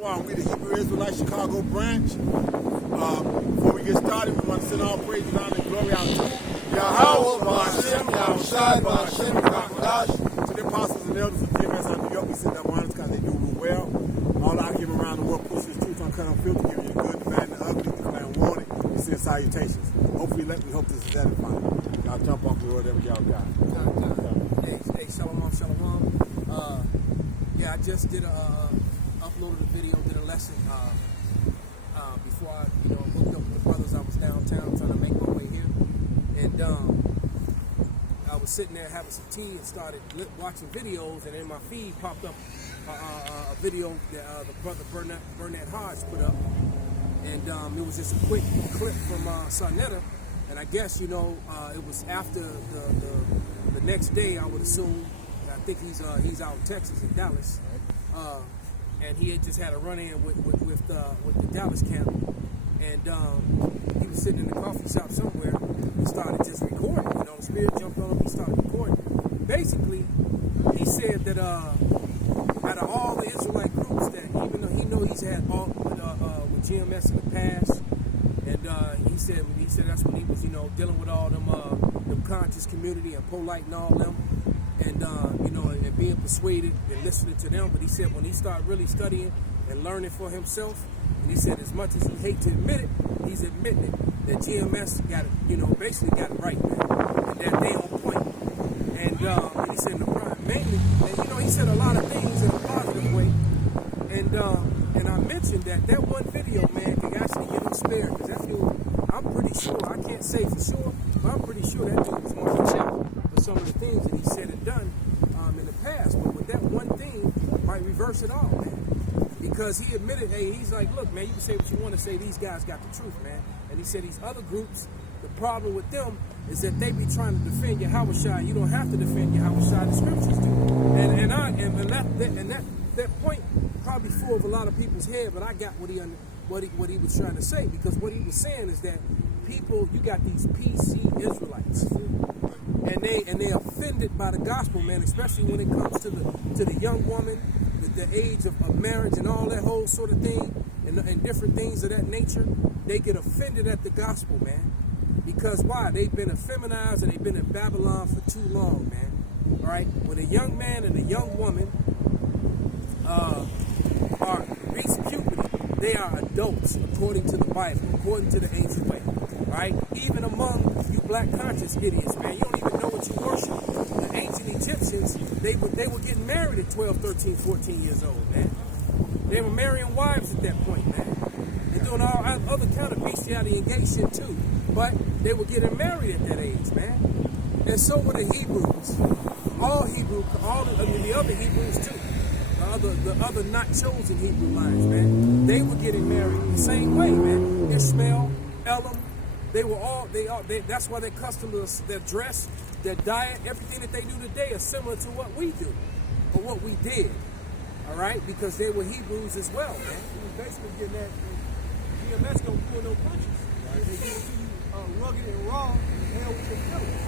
Shalom, we the Hebrew Israelite Chicago branch. Before we get started, we want to send all praise and honor and glory out to Yahweh, Ba'ashem, Yahushai, Ba'ashem, Yahudash. To the apostles and elders of GMS out of New York, we send up honors because they do real well. All out here around the world, push this truth uncut, unfiltered, give you the good, the bad, and the ugly, declare and warning. We send salutations. We hope this is edifying. Y'all jump off with whatever y'all got. Hey, shalom. I just did uploaded a video, did a lesson before I, hooked up with the brothers. I was downtown trying to make my way here, and I was sitting there having some tea and started watching videos, and in my feed popped up a video that the brother Burnett Hodge put up, and it was just a quick clip from Sarnetta, and I guess it was after the next day. I would assume. I think he's out in Texas, in Dallas, and he had just had a run-in with the Dallas camp, and he was sitting in the coffee shop somewhere. He started just recording. The Spirit jumped on him. He started recording. Basically, he said that out of all the Israelite groups, that even though he's had all with GMS in the past, and he said that's when he was dealing with all them conscious community and Polite and all them. And being persuaded and listening to them. But he said when he started really studying and learning for himself, and he said as much as he hate to admit it, he's admitting it, that GMS got it, basically got it right, man. And that they on point. And he said mainly, and he said a lot of things in a positive way. And I mentioned that one video, man, can actually get him spared, because that dude, I'm pretty sure, I can't say for sure, but I'm pretty sure that dude was going to jail for some of the things that he said and done in the past. But with that one thing, might reverse it all, man. Because he admitted, he's like, look, man, you can say what you want to say. These guys got the truth, man. And he said these other groups, the problem with them is that they be trying to defend Yahushua. You don't have to defend Yahushua. The scriptures do. And that point probably full of a lot of people's head, but I got what he was trying to say, because what he was saying is that people, you got these PC Israelites, and they offended by the gospel, man, especially when it comes to the young woman, the age of marriage and all that whole sort of thing, and different things of that nature. They get offended at the gospel, man, because why? They've been effeminized and they've been in Babylon for too long, man. All right, when a young man and a young woman are reached puberty, they are adults according to the Bible, according to the ancient way. Right? Even among you black conscious idiots, man, you don't even know what you worship. The ancient Egyptians, they were getting married at 12, 13, 14 years old, man. They were marrying wives at that point, man. And doing all other kind of bestiality and gay shit too. But they were getting married at that age, man. And so were the Hebrews. All the other Hebrews too. The other not chosen Hebrew lines, man. They were getting married the same way, man. Ishmael, Elam. That's why their customs, their dress, their diet, everything that they do today is similar to what we do, or what we did, all right? Because they were Hebrews as well, man. He was basically getting that, GMS don't pull no punches. Right? They give it to you rugged and raw, and hell with your feelings.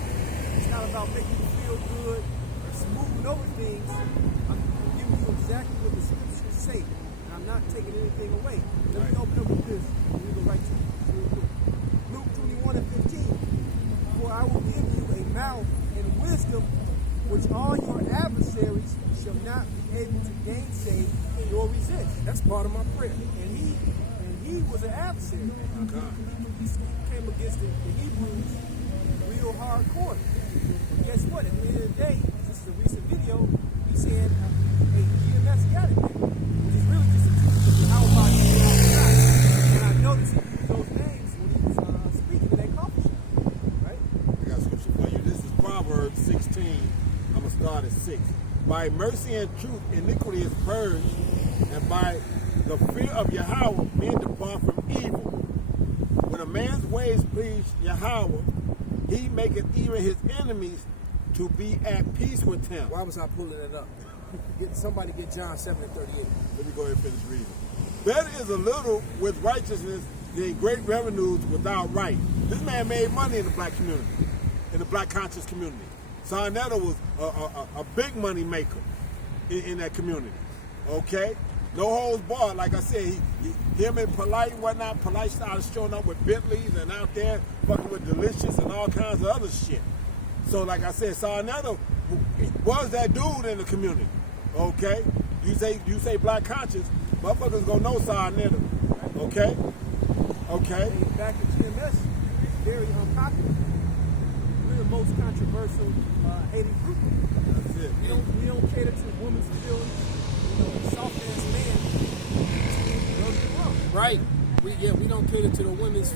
It's not about making you feel good or smoothing over things. I'm giving you exactly what the scriptures say, and I'm not taking anything away. Let me open up with this, and we go right to it. Real quick. Luke 21 and 15. For I will give you a mouth and wisdom which all your adversaries shall not be able to gainsay nor resist. That's part of my prayer. And he was an adversary. He came against the Hebrews real hardcore. But guess what? At the end of the day, this is a recent video, he's saying, hey, GMS got it, man. Which is really just a truth of how about you outside. And I noticed he used those names when he was speaking in that coffee shop. Right? I got scripture for you. This is Proverbs 16. I'm going to start at 6. By mercy and truth, iniquity is purged, and by the fear of Yahweh, men depart from evil. When a man's ways please Yahweh, he maketh even his enemies to be at peace with him. Why was I pulling it up? Somebody get John 7 and 38. Let me go ahead and finish reading. Better is a little with righteousness than great revenues without right. This man made money in the black community, in the black conscious community. Sarnetta was a big money maker in that community. Okay? no holds barred. Like I said, him and Polite and whatnot. Polite started showing up with Bentleys and out there fucking with Delicious and all kinds of other shit. So like I said, Sarnetta was that dude in the community. Okay, you say black conscious, motherfuckers gonna know Sarnetta. Okay. And back to GMS, very unpopular. We're the most controversial hated group. That's it. We don't cater to women's feelings. Soft ass man goes wrong. Right. We don't cater to the women's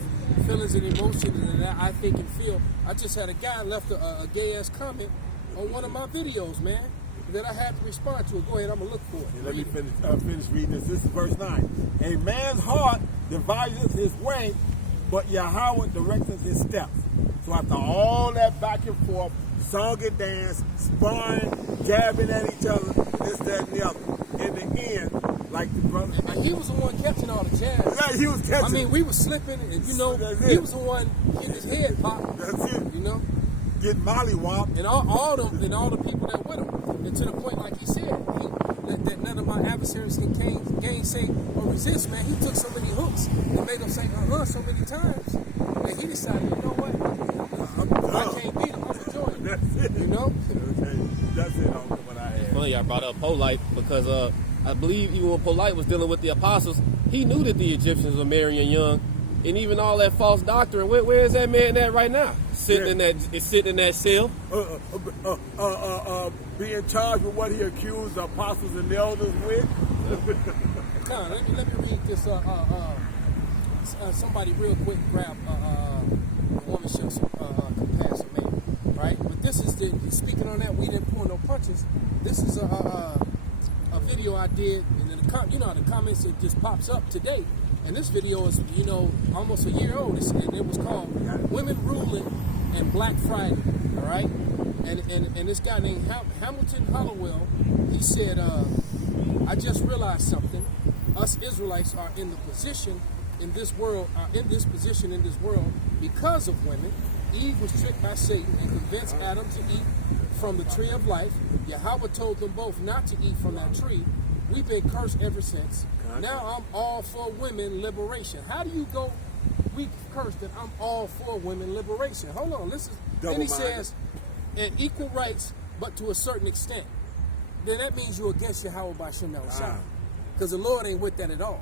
feelings and emotions and that I think and feel. I just had a guy left a gay ass comment on one of my videos, man, that I had to respond to. Go ahead, I'm gonna look for it. Let me finish reading this. This is verse 9. A man's heart devises his way, but Yahweh directs his steps. So after all that back and forth, song and dance, sparring, jabbing at each other, this, that, and the other. In the end, like the brother, And he was the one catching all the jabs. yeah, he was catching. I mean, we were slipping, and he was the one getting his head popped. That's it. Getting mollywopped. And all the people that with him. And to the point, like he said, that none of my adversaries can gainsay or resist, man. He took so many hooks and made them say so many times that he decided, you know what? I can't beat him. I'm gonna join him. That's it. Okay. That's it on what I had. Funny, I brought up Polite because I believe even when Polite was dealing with the apostles, he knew that the Egyptians were marrying young, and even all that false doctrine. Where is that man at right now? Sitting in that cell. Being charged with what he accused the apostles and the elders with. No, let me read this. Somebody real quick grab a woman show some compassion, man. Right? But this is speaking on that. We didn't pull no punches. This is a video I did, and then the comments, it just pops up today. And this video is almost a year old. It was called "Women Ruling and Black Friday." All right. And this guy named Hamilton Hollowell, he said, I just realized something. Us Israelites are in this position in this world because of women. Eve was tricked by Satan and convinced Adam to eat from the tree of life. Yahweh told them both not to eat from that tree. We've been cursed ever since. Now I'm all for women liberation. How do you go, we cursed that I'm all for women liberation? Hold on, listen. Then he says, and equal rights, but to a certain extent. Then that means you're against Yahweh by Shem Yahushua. Because the Lord ain't with that at all.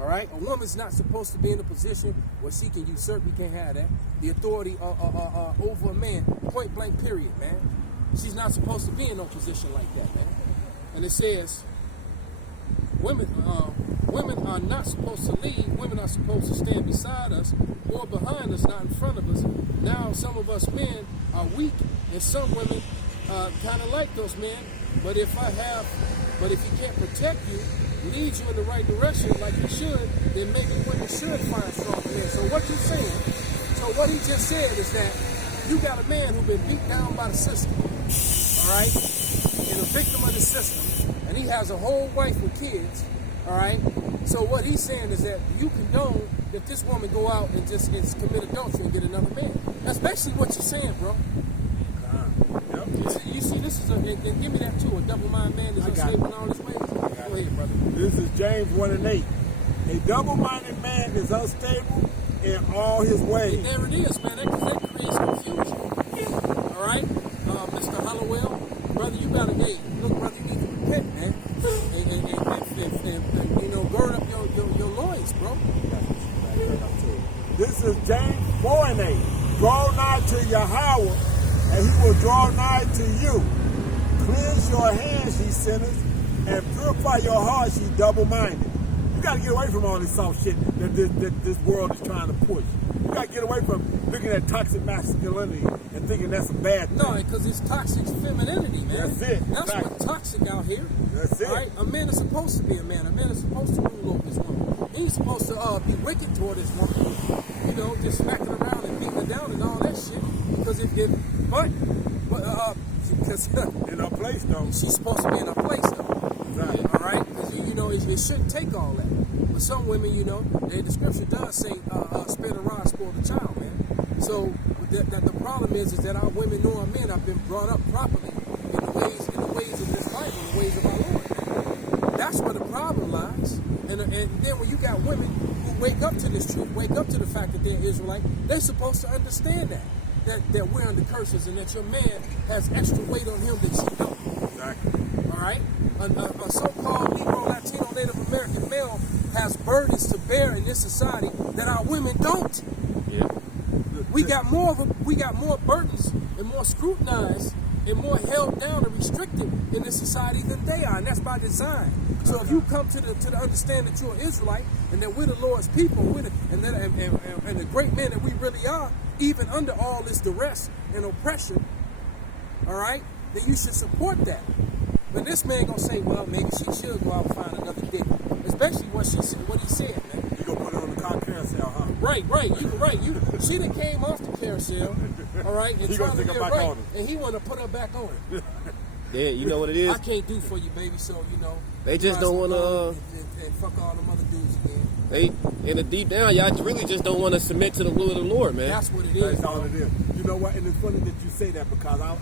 All right? A woman's not supposed to be in a position where she can usurp, you can't have that, the authority over a man, point blank period, man. She's not supposed to be in no position like that, man. And it says, women are not supposed to lead. Women are supposed to stand beside us or behind us, not in front of us. Now, some of us men are weak, and some women kind of like those men. But if he can't protect you, lead you in the right direction like he should, then maybe women should find strong men. So what you're saying, what he just said is that you got a man who's been beat down by the system, all right, and a victim of the system, and he has a whole wife with kids, all right. So what he's saying is that you condone that this woman go out and just commit adultery and get another man. That's basically what you're saying, bro. You see, this is and give me that too. A double-minded man is unstable in all his ways. Go ahead, brother. This is James 1:8. A double-minded man is unstable in all his ways. And there it is, man. That creates confusion. All right, Mr. Hollowell, brother, you gotta, look, brother, you need to repent, man, and gird up your loins, bro. This is James 4:8. Draw nigh to Yahweh, and he will draw nigh to you. Cleanse your hands, ye sinners, and purify your hearts, ye double-minded. You got to get away from all this soft shit that this world is trying to push. You got to get away from looking at toxic masculinity and thinking that's a bad thing. No, because it's toxic femininity, man. That's it. That's what's toxic out here. That's it. Right? A man is supposed to be a man. A man is supposed to rule over his woman. He's supposed to be wicked toward his woman. Just smacking around and beating her down and all that shit. Because because in her place, though. She's supposed to be in her place, though. Right. All right? Because, it shouldn't take all that. But some women, the scripture does say, spare the rod, spoil the child, man. So the problem is that our women nor our men have been brought up properly in the ways of this Bible, in the ways of our Lord. That's where the problem lies. Israelites. And then when you got women who wake up to this truth, wake up to the fact that they're Israelite, they're supposed to understand that we're under curses and that your man has extra weight on him that you don't. Exactly. All right? A so-called Negro, Latino, Native American male has burdens to bear in this society that our women don't. Yeah. We got more burdens and more scrutinized and more held down and restricted in this society than they are, and that's by design. So if you come to the understand that you're an Israelite and that we're the Lord's people, and the great men that we really are, even under all this duress and oppression, all right, then you should support that. But this man gonna say, well, maybe she should go out and find another dick, especially what he said, man. You gonna put her on the car carousel, huh? Right. She done came off the carousel, all right, and He trying gonna to take get her back right, on her. and he want to put her back on it. Yeah, you know what it is? I can't do for you, baby. So They just don't want to. And fuck all them other dudes again. They in the deep down, y'all really just don't want to submit to the will of the Lord, man. That's what it is. That's all it is. You know what? And it's funny that you say that because I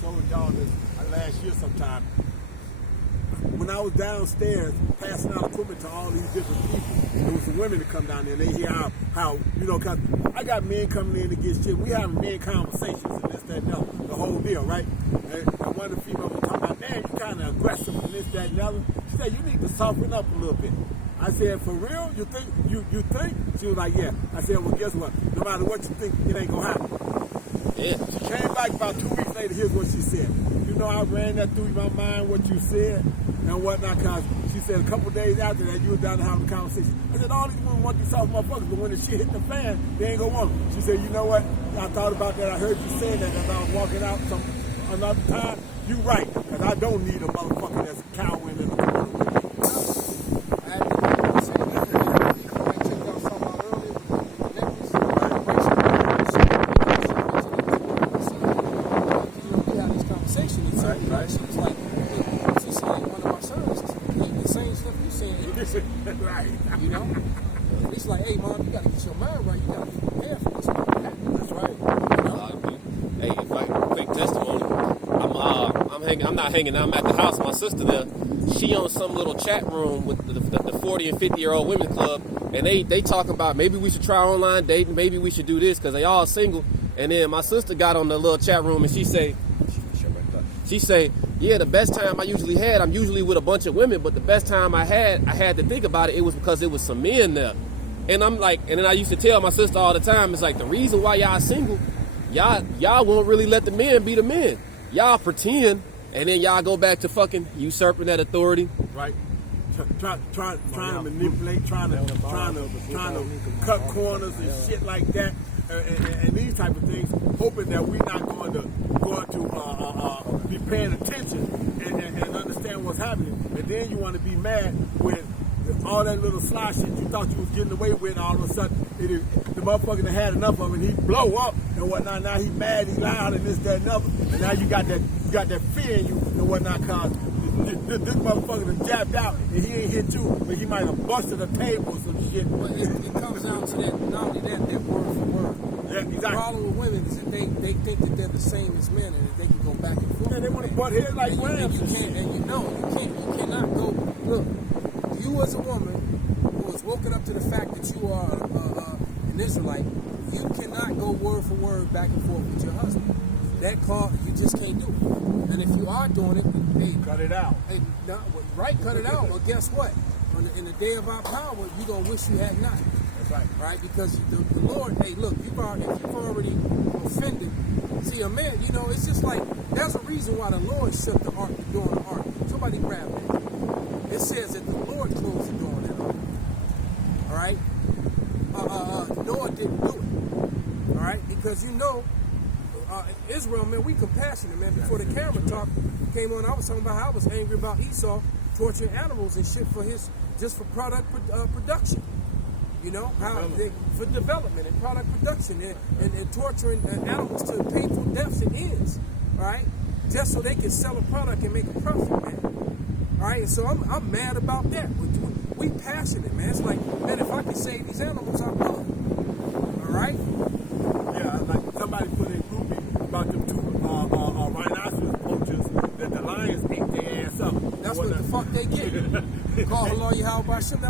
told y'all this last year sometime. When I was downstairs passing out equipment to all these different people, there was some women that come down there and they hear how cause I got men coming in to get shit. We having men conversations and this, that, and the other, the whole deal, right? And one of the females was talking about, man, you kind of aggressive and this, that, and the other. She said, you need to soften up a little bit. I said, for real? You think? You think? She was like, yeah. I said, well, guess what? No matter what you think, it ain't gonna happen. Yeah. She came back about 2 weeks later. Here's what she said. You know, I ran that through my mind, what you said and whatnot, because she said a couple days after that, you were down to have a conversation. I said, all these women want these soft motherfuckers, but when the shit hit the fan, they ain't gonna want them. She said, you know what? I thought about that. I heard you saying that as I was walking out another time. You right, because I don't need a motherfucker that's cowering in the corner with me. I had to say that. I checked out something out earlier with the necklace. We had this conversation. And so, she was like, she said, one of my sons, the same stuff you saying. Right. You know? He's like, hey, mom, you got to get your mind right. You got to be prepared for this. That's right. You know? Hey, quick testimony. I'm not hanging out. I'm at the house. My sister there, she on some little chat room with the 40 and 50-year-old women club, and they talking about maybe we should try online dating, maybe we should do this because they all single. And then my sister got on the little chat room and she say, yeah, the best time I usually had, I'm usually with a bunch of women, but the best time I had to think about it was because it was some men there. And I'm like, and then I used to tell my sister all the time, it's like the reason why y'all single, y'all won't really let the men be the men. Y'all pretend, and then y'all go back to fucking usurping that authority. Right. Trying to manipulate, trying to cut corners and shit like that, and these type of things, hoping that we're not going to be paying attention and understand what's happening. And then you want to be mad when all that little sly shit you thought you was getting away with, and all of a sudden the motherfucker that had enough of it, he blow up and whatnot. Now he mad, he loud, and this, that, and other. And now you got that fear in you and whatnot, cause this motherfucker done jabbed out and he ain't hit you, but he might have busted a table or some shit. But it comes down to that, not only that word for word. Yeah, exactly. The problem with women is that they think that they're the same as men and that they can go back and forth. Yeah, they want to butt heads like rams and shit. And you cannot go, look, you as a woman who is woken up to the fact that you are an Israelite, you cannot go word for word back and forth with your husband. That call, you just can't do it. And if you are doing it, hey, cut it out. Hey, cut it out. Well, guess what? In the day of our power, you're going to wish you had not. That's right. Right? Because the Lord, hey, look, if you've already offended. See, a man, it's just like, there's a reason why the Lord shut the door on the ark. Somebody grab that. It says that the Lord closed the door on that ark. All right? Noah didn't do it. All right? Because Israel, man, we compassionate, man. Before the camera talk came on, I was talking about how I was angry about Esau torturing animals and shit just for product production. For development and product production and torturing animals to painful deaths and ends, all right? Just so they can sell a product and make a profit, man. All right, and so I'm mad about that. We passionate, man. It's like, man, if I can save these animals, I will. All right? Yeah, like somebody put in groupie about them two rhinoceros poachers that the lions ate their ass up. That's what the fuck they get. Call a lawyer Yahweh Hashem,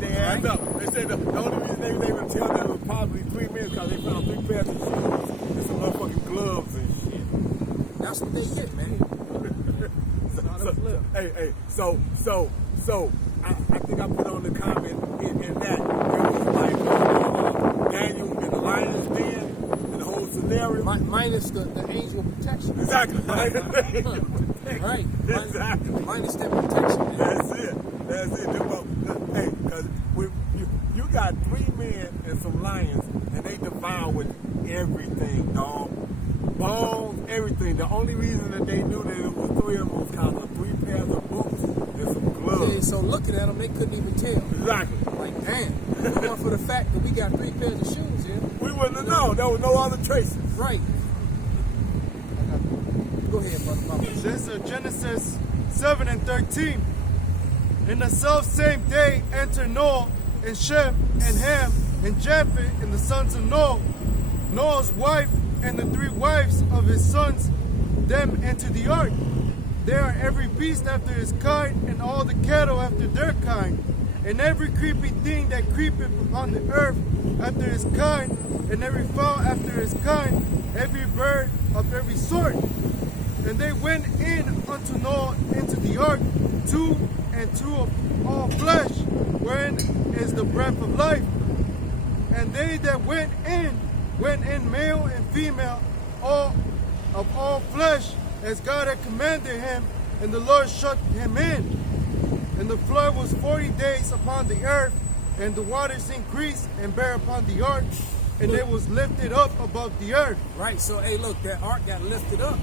They add up. They said the only reason they was able to tell them was probably 3 men because they found 3 pairs of shoes and some motherfucking gloves and shit. That's what they get, man. So I think I put on the comment in that it was like Daniel in the lion's den and the whole scenario. Minus the angel protection. Exactly. Right. Exactly. Minus that protection. Man. That's it. Hey, because you got 3 men and some lions, and they devoured everything, dog. Bones, everything. The only reason that they knew that it was 3 of them was because of 3 pairs of boots and some gloves. Yeah, so looking at them, they couldn't even tell. Exactly. Like, damn. But for the fact that we got 3 pairs of shoes here. We wouldn't have known. There was no other traces. Right. Go ahead, brother. Papa. This is Genesis 7 and 13. In the self same day enter Noah and Shem and Ham and Japheth and the sons of Noah, Noah's wife and the 3 wives of his sons, them into the ark. There are every beast after his kind, and all the cattle after their kind, and every creeping thing that creepeth upon the earth after his kind, and every fowl after his kind, every bird of every sort. And they went in unto Noah into the ark, 2 and 2 of all flesh, wherein is the breath of life. And they that went in male and female, all of all flesh, as God had commanded him, and the Lord shut him in. And the flood was 40 days upon the earth, and the waters increased and bare upon the ark, and it was lifted up above the earth. Right, so, hey, look, that ark got lifted up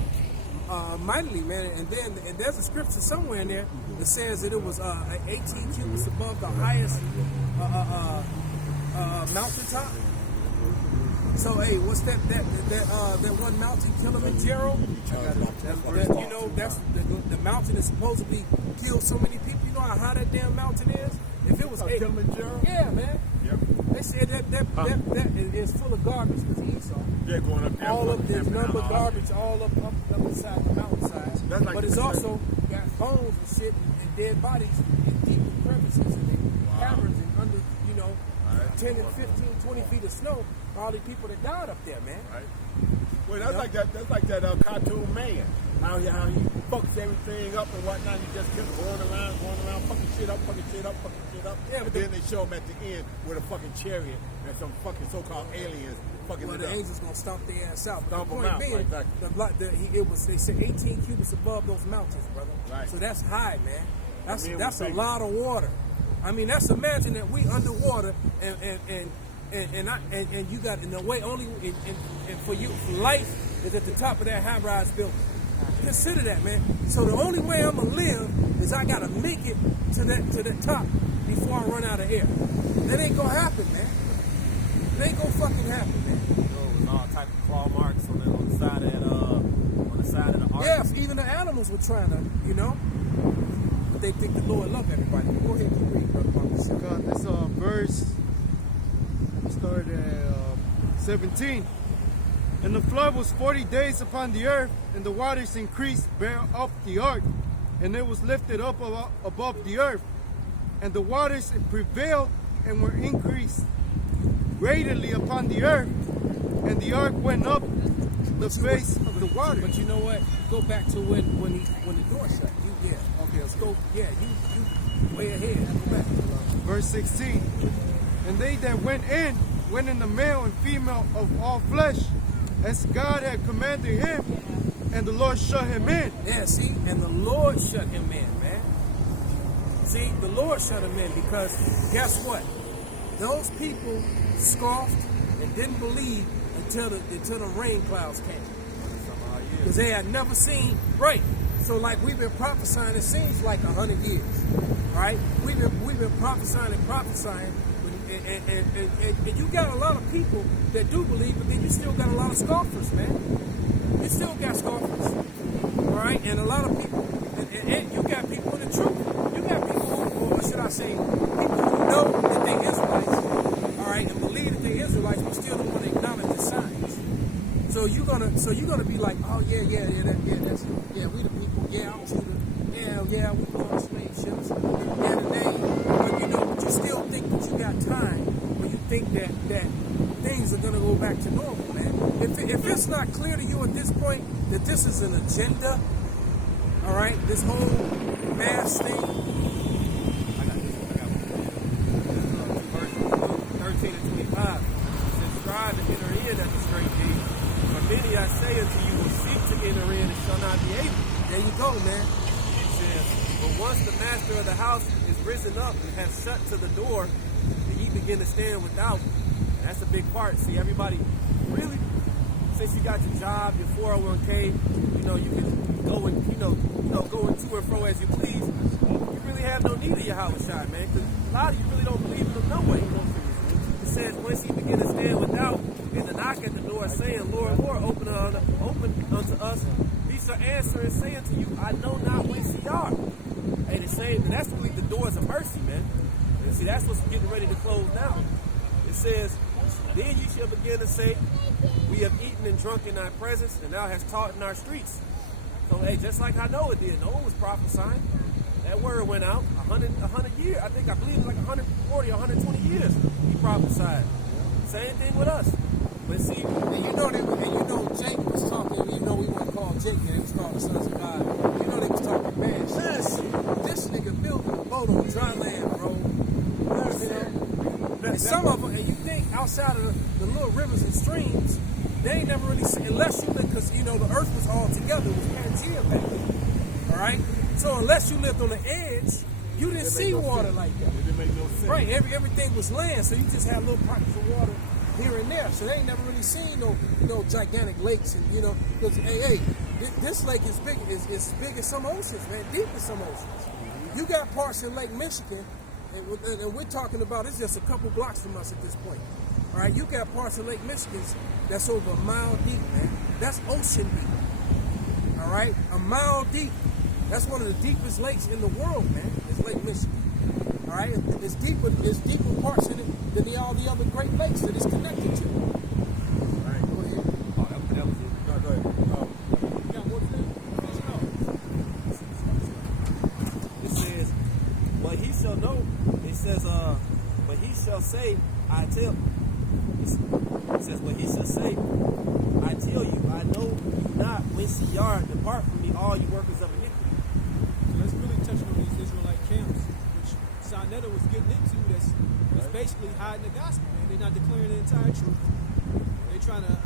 mightily, man. And then and there's a scripture somewhere in there that says that it was 18 cubits above the highest mountaintop. So, hey, what's that one mountain, Kilimanjaro? You know, that's the mountain that supposedly killed so many people. You know how high that damn mountain is? If it was Kilimanjaro? Yeah, man. Yep. They said that is full of garbage because Esau. Yeah, going up there. All of there's number of garbage all up inside the mountainside. Like but it's also got bones and shit and dead bodies in deep crevices and in caverns and under, 10 and 15, 20 feet of snow. All the people that died up there, man. Right. Well, that's like that. That's like that cartoon man. How he fucks everything up and whatnot. He just keeps going around, fucking shit up. Yeah, but then they show him at the end with a fucking chariot and some fucking so-called aliens fucking. Well, the angels gonna stomp their ass out. But Stomp the them point out, being, right, they said 18 cubits above those mountains, brother. Right. So that's high, man. That's a big. lot of water. I mean, that's imagine that we underwater and you got in the way only and for you for life is at the top of that high-rise building. Consider that, man. So the only way I'm gonna live is I gotta make it to that top before I run out of air. That ain't gonna happen, man. It ain't gonna fucking happen, man. With all type of claw marks on the side of the ark. Yeah, even the animals were trying to, but they think the Lord love everybody. Go ahead and keep reading, brother. God, this verse started at 17. And the flood was 40 days upon the earth, and the waters increased, bare up the ark, and it was lifted up above the earth. And the waters prevailed and were increased greatly upon the earth, and the ark went up the face of the water. But you know what? Go back to when the door shut. Okay, let's go. Yeah, you way ahead. Go back. Verse 16. And they that went in the male and female of all flesh, as God had commanded him, and the Lord shut him in. Yeah, see? And the Lord shut him in, man. See, the Lord shut him in because guess what? Those people scoffed and didn't believe until the rain clouds came. Because they had never seen, right? So like we've been prophesying, it seems like 100 years, right? We've been prophesying and prophesying, and you got a lot of people that do believe, but then you still got a lot of scoffers, man. You still got scoffers, all right? And a lot of people, and you got people in the truth. You got people who, or what should I say, people who know that they Israelites, all right, and believe that they Israelites, but still don't want to acknowledge the signs. So you're gonna be like, oh yeah, we the people, yeah, I'm Judah, yeah, we go on slave ships, yeah, the name, think that things are gonna go back to normal, man. If it's not clear to you at this point that this is an agenda, all right, this whole mass thing. I got this. Verse 13 and 25. It says, strive to enter in at the straight gate. For many I say unto you will seek to enter in and shall not be able. There you go, man. It says, but once the master of the house is risen up and has shut to the door, then ye begin to stand without. And that's a big part. See, everybody, really, since you got your job, your 401k, you know, you can go and, going to and fro as you please. You really have no need of your house shot, man, because a lot of you really don't believe in them no way. It says, once ye begin to stand without, and to knock at the door, saying, Lord, Lord, open unto us. He shall answer and say unto you, I know not whence ye are. And it's saying that's really the doors of mercy, man. And see, that's what's getting ready to close down. It says, then you shall begin to say, we have eaten and drunk in thy presence, and thou hast taught in our streets. So, hey, just like I know it did, Noah was prophesying. That word went out 100 years. I believe it was like 140 or 120 years he prophesied. Same thing with us. But see, and you know Jake was talking, we want to call Jake, and it was called the Sons of God. You know they was talking bad shit. This nigga built a boat on dry land, bro. And some of them, and you think outside of the little rivers and streams, they ain't never really seen, unless you live, because the earth was all together, it was Pangea back then. All right? So unless you lived on the edge, you didn't see water like that. It didn't make no sense. Right, everything was land, so you just had little pockets of water here and there. So they ain't never really seen no gigantic lakes, and because this lake is big as some oceans, man, deep as some oceans. You got parts in Lake Michigan, and we're talking about it's just a couple blocks from us at this point. All right, you got parts of Lake Michigan that's over a mile deep, man. That's ocean deep. All right, a mile deep. That's one of the deepest lakes in the world, man. It's Lake Michigan. All right, it's deeper parts in it than all the other Great Lakes that it's connected to. All right, go ahead. oh, that was it. No, go ahead. You got more to say? It says, but he shall know. It says, but he shall say, I tell. It says, but he shall say, I tell you, I know you not whence ye are. Depart from me, all you workers of iniquity. So let's really touch on these Israelite camps, which Sarnetta was getting into. That's basically hiding the gospel, man. They're not declaring the entire truth. They're trying to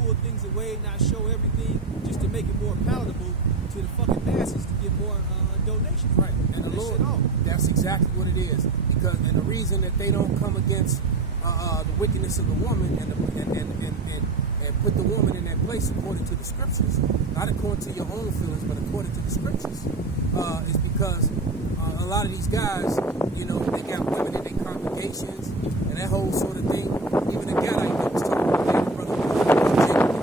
pull things away, not show everything, just to make it more palatable to the fucking masses to get more donations. Right, and the Lord, that's exactly what it is. And the reason that they don't come against the wickedness of the woman and put the woman in that place according to the scriptures, not according to your own feelings, but according to the scriptures, is because a lot of these guys, they got women in their congregations and that whole sort of thing. Even the Gadite that was talking about, the brother the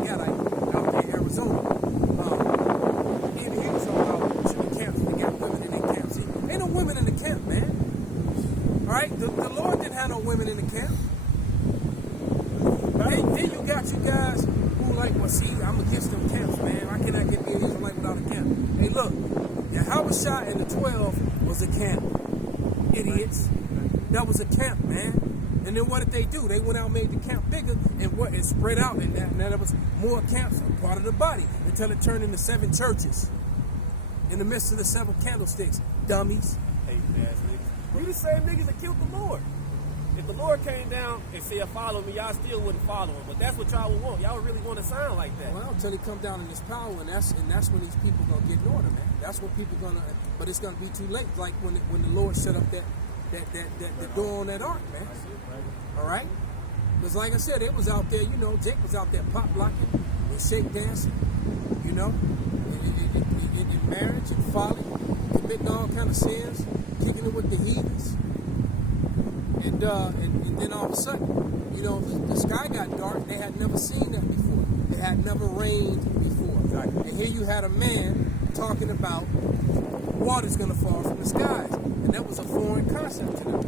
Gadite out there in Arizona, even he was talking about the camps. They got women in their camps. See, ain't no women in the camp, man. All right, the Lord didn't have no women in the camp. Then you got you guys who like, well, see, I'm against them camps, man. I cannot get me an Israelite without a camp. Hey, look, Yahushua and the 12 was a camp. Idiots. That was a camp, man. And then what did they do? They went out and made the camp bigger and spread out. And there was more camps, part of the body, until it turned into 7 churches in the midst of the 7 candlesticks. Dummies. Hey, ass niggas. We the same niggas that killed the Lord. If the Lord came down and said, follow me, y'all still wouldn't follow him. But that's what y'all would want. Y'all would really want to sound like that. Well, until he come down in his power, and that's when these people gonna get in order, man. That's when people but it's gonna be too late. Like when the Lord set up the door on that ark, man. All right, because like I said, it was out there. Jake was out there pop blocking and shake dancing, in marriage and folly, committing all kind of sins, kicking it with the heathens. And then all of a sudden, the sky got dark. They had never seen that before. It had never rained before. Exactly. And here you had a man talking about water's going to fall from the skies. And that was a foreign concept to them.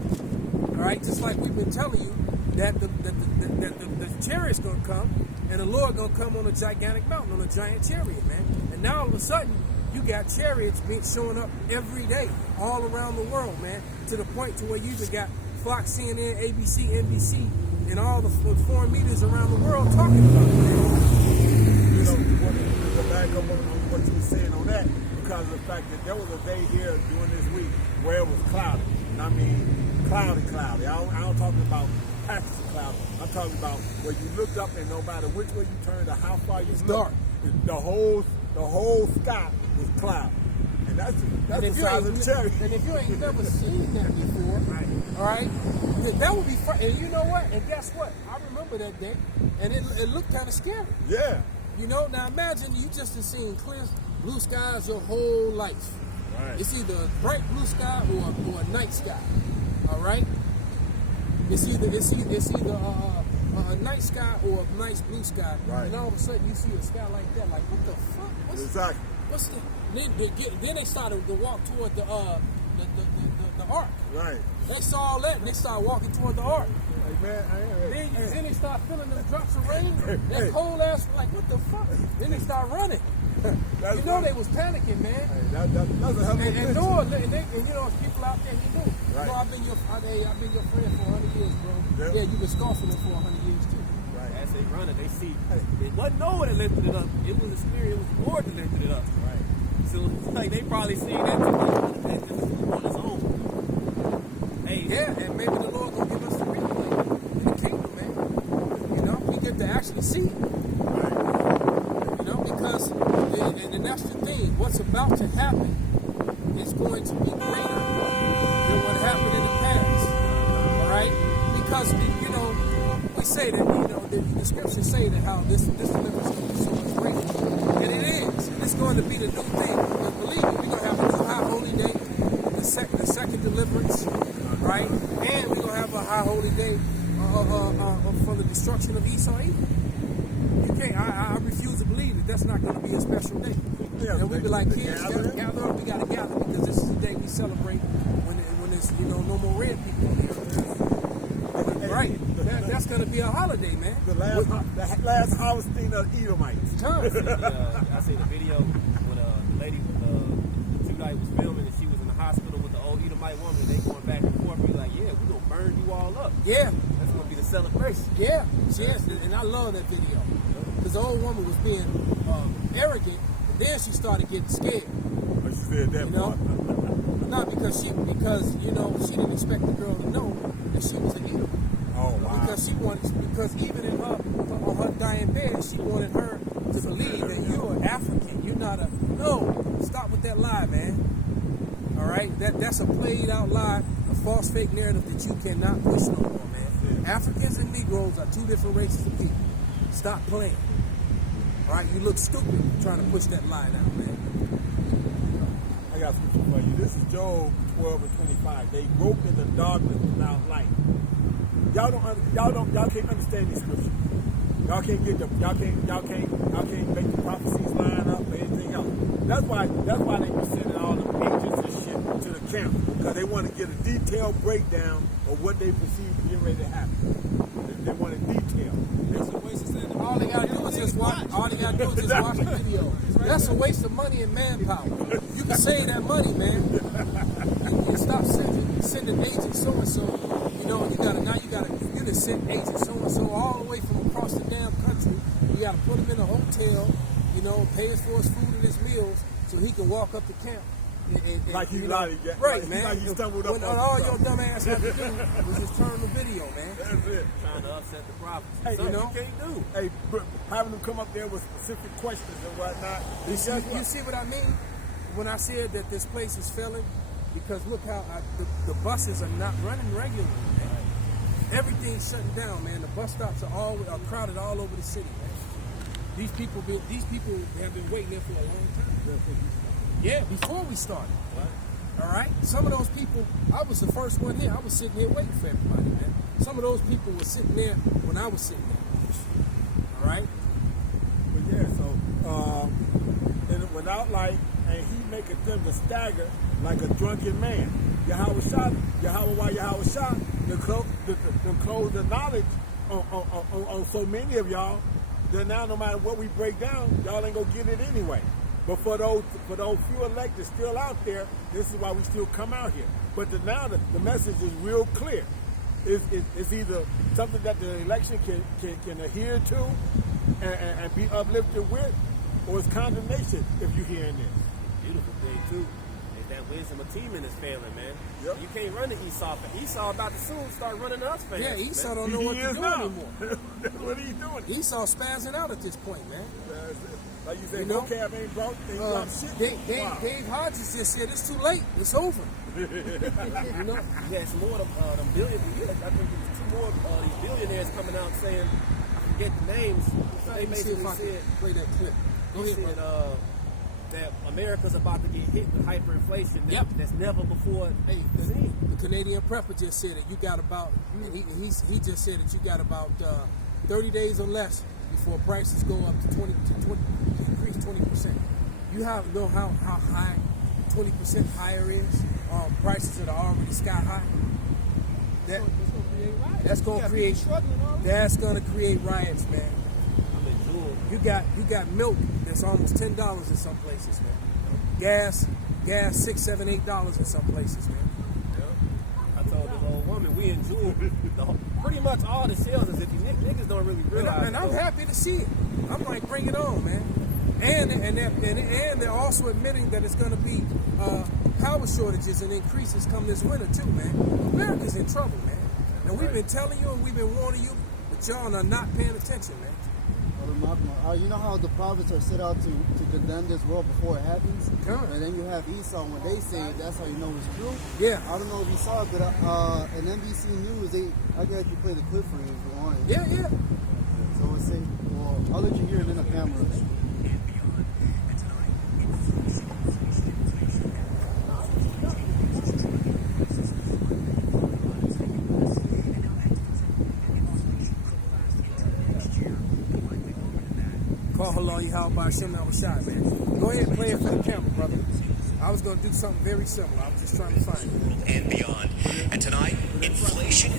All right? Just like we've been telling you that the chariot's going to come and the Lord going to come on a gigantic mountain, on a giant chariot, man. And now all of a sudden, you got chariots showing up every day all around the world, man, to the point to where you even got Fox, CNN, ABC, NBC, and all the foreign medias around the world talking about it. You know, to back up on what you were saying on that, because of the fact that there was a day here during this week where it was cloudy. And I mean, cloudy. I don't talking about patches of cloud. I'm talking about where you looked up and no matter which way you turned or how far you looked, dark. The whole sky was cloud. And that's the size of the cherry. And if you ain't never seen that before, all right, that would be fun. And you know what? And guess what? I remember that day, and it looked kind of scary. Yeah. You know, now imagine you just have seen clear blue skies your whole life. Right. It's either a bright blue sky or a night sky. All right. It's either a night sky or a nice blue sky. Right. And all of a sudden you see a sky like that. Like, what the fuck? Exactly. What's the? Then they started to walk toward the ark. Right. They saw all that and they started walking toward the ark. Like, man, Then they start feeling the drops of rain. That cold ass, like, what the fuck? Then they start running. You know they was panicking, man. Hey, that's a hell of a And picture. you know, people out there, he knew. Right. You know, I've been your friend for 100 years, bro. Yep. Yeah, you've been scoffing it for 100 years too. Right. As they run it, they see it wasn't Noah that lifted it up. It was the Spirit. It was the Lord that lifted it up. Right. So it's like they probably seen that too. Like, this is on its own. Hey, Yeah, and maybe the Lord gonna give us the replay in the kingdom, man. You know, we get to actually see it. You know, because and that's the thing. What's about to happen is going to be greater than what happened in the past. All right? Because you know, we say that the scriptures say that how this deliverance is going to be so much greater, and it is. And it's going to be the new thing. But believe me, we're gonna have a new high holy day, the second deliverance, right? And we're gonna have a high holy day for the destruction of Esau. You can't. I refuse to believe that that's not going to be a special day. Yeah, And we be like, the kids, gathering. gather up. We got to gather because this is the day we celebrate when there's no more red people on the earth. Right. That's going to be a holiday, man. The last harvesting of Edomites. Time. I seen a video with the lady with Tonight was filming and she was in the hospital with the old Edomite woman. And they going back and forth. Be like, yeah, we gonna burn you all up. Yeah. That's gonna be the celebration. Yeah. Yes. And I love that video because the old woman was being arrogant, and then she started getting scared. But she said that You know, part. not because she didn't expect the girl to know that she was an Edomite. Oh, wow. Because even in on her dying bed, she wanted her to believe that you're an African. You're not no. Stop with that lie, man. All right, that's a played out lie, a false fake narrative that you cannot push no more, man. Yeah. Africans and Negroes are two different races of people. Stop playing. All right, you look stupid trying to push that lie out, man. I got scripture for you. This is Job 12 and 25. They groped in the darkness without light. Y'all can't understand these scriptures. Y'all can't make the prophecies line up or anything else. That's why they be sending all the agents and shit to the camp, because they want to get a detailed breakdown of what they perceive to get ready to happen. They want a detail. That's a waste of saying All they gotta do is just watch. All they gotta do is just watch the video. That's a waste of money and manpower. You can save that money, man. You stop sending agent so and so. You know, you can send agent so and so all the way from across the damn country. You gotta put him in a hotel. You know, pay us for his food and his meals so he can walk up to camp. And Like you you know, lied, yeah. right, Like- man. like you stumbled up When on all stuff. your dumb ass had to do was just turn the video, man. That's it. Trying to upset the prophets. Hey, Something you know? you can't do. Hey, having them come up there with specific questions and whatnot. You see what I mean when I said that this place is failing? Because look how the buses are not running regularly, man. Everything's shutting down, man. The bus stops are crowded all over the city, man. These people have been waiting there for a long time. Yeah, before we started. All right? Some of those people, I was the first one there. I was sitting here waiting for everybody, man. Some of those people were sitting there when I was sitting there. All right? But yeah, so and without light, and he maketh them to stagger like a drunken man. Yahweh shot, the clothes the knowledge on so many of y'all that now no matter what we break down, y'all ain't gonna get it anyway. But for those few elect that's still out there, this is why we still come out here. But now the message is real clear. is either something that the election can adhere to and be uplifted with, or it's condemnation if you're hearing this. Beautiful thing too is that wisdom of teaming is failing, man. Yep. You can't run to Esau, but Esau about to soon start running to us fans. Yeah, Esau man. don't know what He to is do now. anymore. That's what he's doing. Esau spazzing out at this point, man. Like you said, You know? vocab ain't brought, ain't brought shit. Dave Hodges just said it's too late. It's over. You know? Yeah, it's more of them billionaires. I think there's two more of these billionaires coming out saying, I forget the names. They Let me see if basically I can said, play that clip. Go he ahead, said brother. that America's about to get hit with hyperinflation that's never before Hey, seen. the Canadian prepper just said it. You got about, and he just said that you got about 30 days or less before prices go up to 20 increase 20%. You know how high 20% higher is on prices that are already sky high. That's gonna create riots, man. You got milk that's almost $10 in some places, man. Gas $6, $7, $8 in some places, man. I told this old woman we enjoy pretty much all the sales as if you niggas don't really realize. And I'm happy to see it. I'm like, bring it on, man. And they're also admitting that it's going to be power shortages and increases come this winter too, man. America's in trouble, man. And we've been telling you and we've been warning you, but y'all are not paying attention, man. You know how the prophets are set out to condemn this world before it happens? Come on. And then you have Esau when they say it, that's how you know it's true. Yeah. I don't know if you saw it, but in NBC News, I can actually play the clip for you if you want it. Yeah. So it's saying, well, I'll let you hear it in the camera. Call Halal Yahal by Hashem Al-Shai, man. Go ahead and play it for the camera, brother. I was going to do something very similar. I was just trying to find it. And beyond. And tonight, inflation.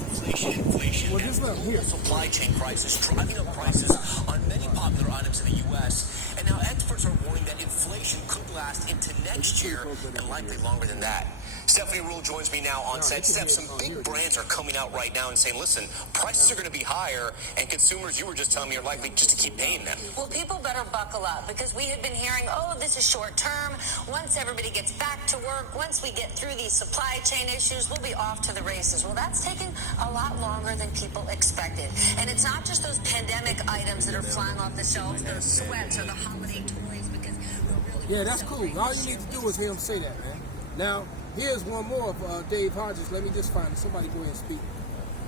Well, just look here. Supply chain crisis driving up prices on many popular items in the U.S. And now experts are warning that inflation could last into next year and likely longer than that. Stephanie Rule joins me now on set. Steph, some big brands are coming out right now and saying, listen, prices are going to be higher, and consumers, you were just telling me, are likely just to keep paying them. Well, people better buckle up because we had been hearing, oh, this is short term. Once everybody gets back to work, once we get through these supply chain issues, we'll be off to the races. Well, that's taking a lot longer than people expected. And it's not just those pandemic items that are flying off the shelves, those sweats or the holiday toys, because we're really... Yeah, that's cool. All you need to do is hear him say that, man. Now, here's one more of Dave Hodges. Let me just find it. Somebody go ahead and speak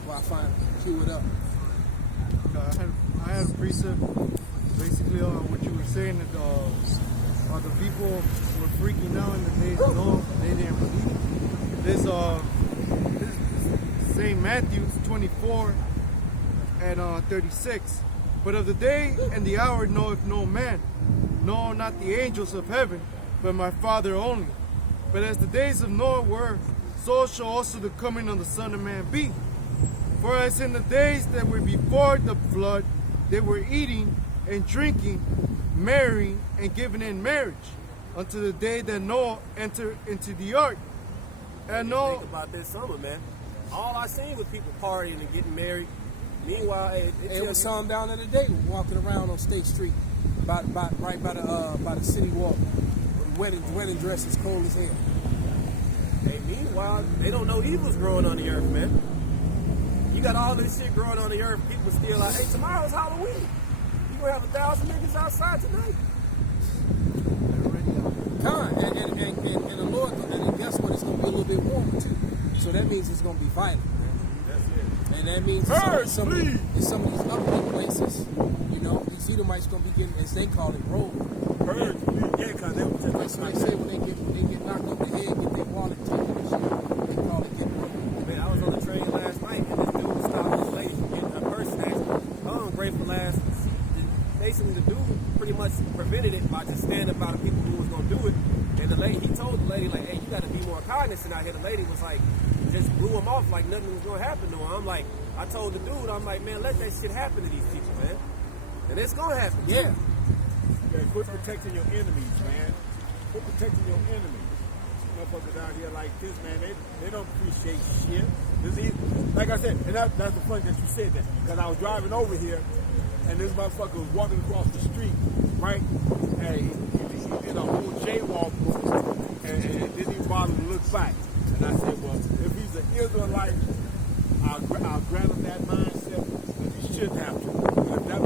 while I find it. Cue it up. I had a precept basically on what you were saying that the people were freaking out in the days of Noah. They didn't believe it. This St. Matthew 24 and 36. But of the day and the hour knoweth no man, no, not the angels of heaven, but my Father only. But as the days of Noah were, so shall also the coming of the Son of Man be. For as in the days that were before the flood, they were eating and drinking, marrying and giving in marriage, until the day that Noah entered into the ark. And Think about this summer, man. All I seen was people partying and getting married. Meanwhile, It was some down in the day walking around on State Street, right by the city walk. Wedding dresses cold as hell. Hey, meanwhile, they don't know evil's growing on the earth, man. You got all this shit growing on the earth. People still like, hey, tomorrow's Halloween. You gonna have 1,000 niggas outside tonight? And the Lord, and guess what? It's gonna be a little bit warmer too. So that means it's gonna be violent. That's it. And that means in some of these upland places, you know, these Edomites gonna be getting, as they call it, rolled. Birds, yeah, because That's what they say when they get knocked on the head, get their wallet taken and shit. They call it getting rolled. Man, I was on the train last night, and this dude stopped this lady from getting her purse snatched. Her ungrateful ass. Basically, the dude pretty much prevented it by just standing by the people who was gonna do it. And the lady, he told the lady, like, hey, you got to be more cognizant out here. The lady was like, just blew him off like nothing was gonna happen to him. I'm like, I told the dude, I'm like, man, let that shit happen to these people, man. And it's gonna happen. Yeah. Yeah, quit protecting your enemies, man. Quit protecting your enemies. Motherfuckers out here like this, man, they don't appreciate shit. Like I said, and that's the funny that you said that, because I was driving over here, and this motherfucker was walking across the street, right? And he did a whole jaywalk, and didn't even bother to look back. And I said, well, if he's an Israelite, I'll grant him that mindset, but he shouldn't have to. If that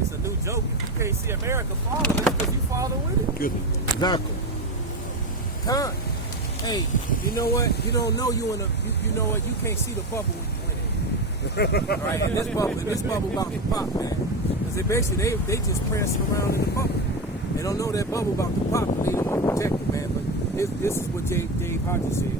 it's a new joke. If you can't see America falling, it's because you falling with it. Good. Exactly. Con. Hey, you know what? You don't know you in a. You know what? You can't see the bubble when you win it. Right? And this bubble about to pop, man. Because they basically they just prancing around in the bubble. They don't know that bubble about to pop, but they don't want to protect it, man. But this is what Dave Hodges said.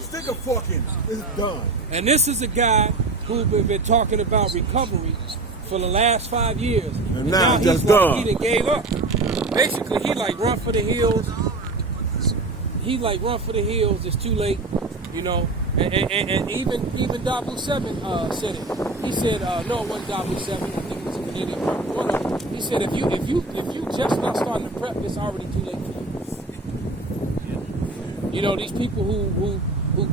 Stick a fork in it. It's done. And this is a guy who's been talking about recovery for the last 5 years. And now he's just like, done. he done gave up. Basically, he like run for the hills. It's too late, you know. And even Dabu 7 said it. He said, no, it wasn't Dabu 7. I think it was a Canadian. One of them. He said, if you just not starting to prep, it's already too late for you. You know, these people who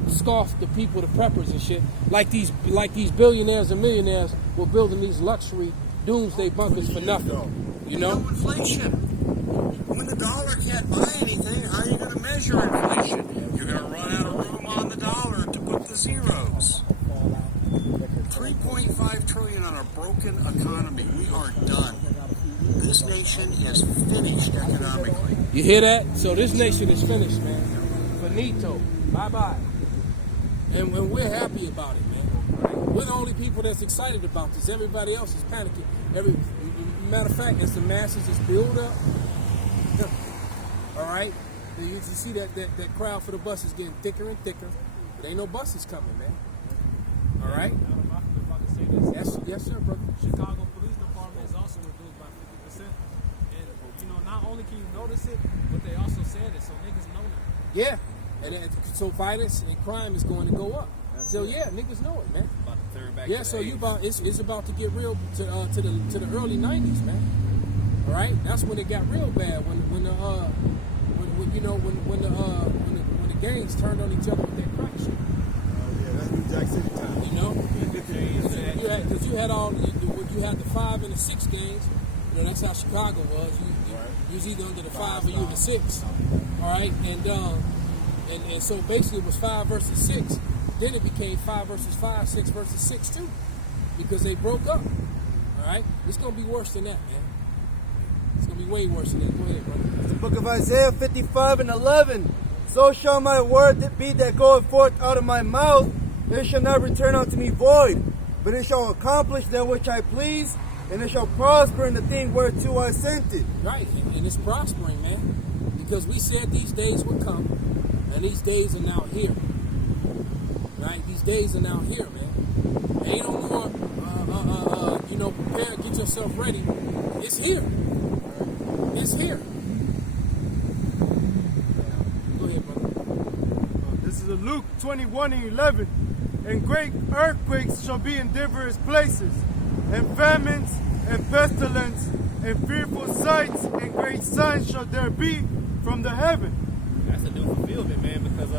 scoff the people, the preppers and shit, like these billionaires and millionaires were building these luxury doomsday bunkers for nothing. You know? Inflation. When the dollar can't buy anything, how are you going to measure inflation? You're going to run out of room on the dollar to put the zeros. 3.5 trillion on a broken economy. We are done. This nation is finished economically. You hear that? So this nation is finished, man. Finito. Bye-bye. And we're happy about it, man. We're the only people that's excited about this. Everybody else is panicking. Matter of fact, as the masses is build up, all right, you see that crowd for the buses getting thicker and thicker. But ain't no buses coming, man. All right? Yes, sir, brother. Chicago Police Department is also reduced by 50%. And, you know, not only can you notice it, but they also said it, so niggas know that. Yeah. And so violence and crime is going to go up. So yeah, niggas know it, man. About to turn back. Yeah, so it's about to get real to the early 90s, man. All right, that's when it got real bad. When the gangs turned on each other with that crack shit. Yeah, that's New Jack City time. You know, because you had the 5 and the 6 gangs. You know, that's how Chicago was. You was either under the 5 or you were the 6. All right, and so basically it was 5 versus 6. Then it became 5 versus 5, 6 versus 6 too, because they broke up. All right, it's gonna be worse than that, man. It's gonna be way worse than that. Go ahead, brother. It's the book of Isaiah 55:11. So shall my word be that goeth forth out of my mouth. It shall not return unto me void, but it shall accomplish that which I please, and it shall prosper in the thing whereto I sent it. Right, and it's prospering, man, because we said these days would come, and these days are now here. Right, these days are now here, man. Ain't no more, prepare, get yourself ready. It's here. It's here. Go ahead, brother. This is Luke 21:11. And great earthquakes shall be in diverse places, and famines, and pestilence, and fearful sights, and great signs shall there be from the heaven. That's a new fulfillment, man, because,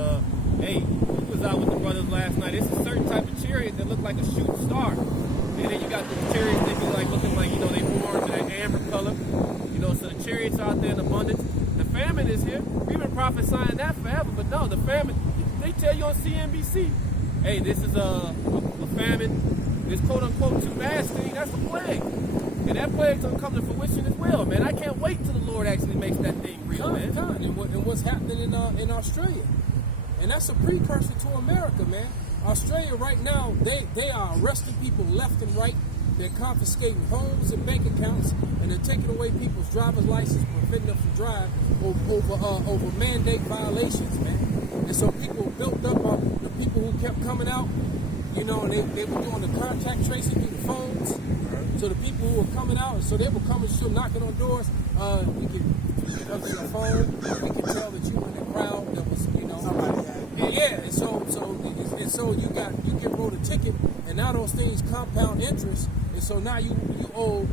hey, we was out with the brothers last night. It's a certain type of chariot that look like a shooting star. And then you got the chariots that be like looking like, they orange and that amber color. So the chariots out there in abundance. The famine is here. We've been prophesying that forever, but no, the famine, they tell you on CNBC, hey, this is a famine. This quote-unquote too bad thing, that's a plague. And that plague's going to come to fruition as well, man. I can't wait till the Lord actually makes that thing real, man. And what's happening in Australia. And that's a precursor to America, man. Australia right now, they are arresting people left and right. They're confiscating homes and bank accounts, and they're taking away people's driver's license, preventing them from drive over mandate violations, man. And so people built up on the people who kept coming out, you know, and they were doing the contact tracing through the phones. So the people who were coming out, so they were coming, still knocking on doors. We can come to your phone. We can tell that you were in the crowd. That was, you know, yeah. And so you get wrote a ticket, and now those things compound interest, and so now you owe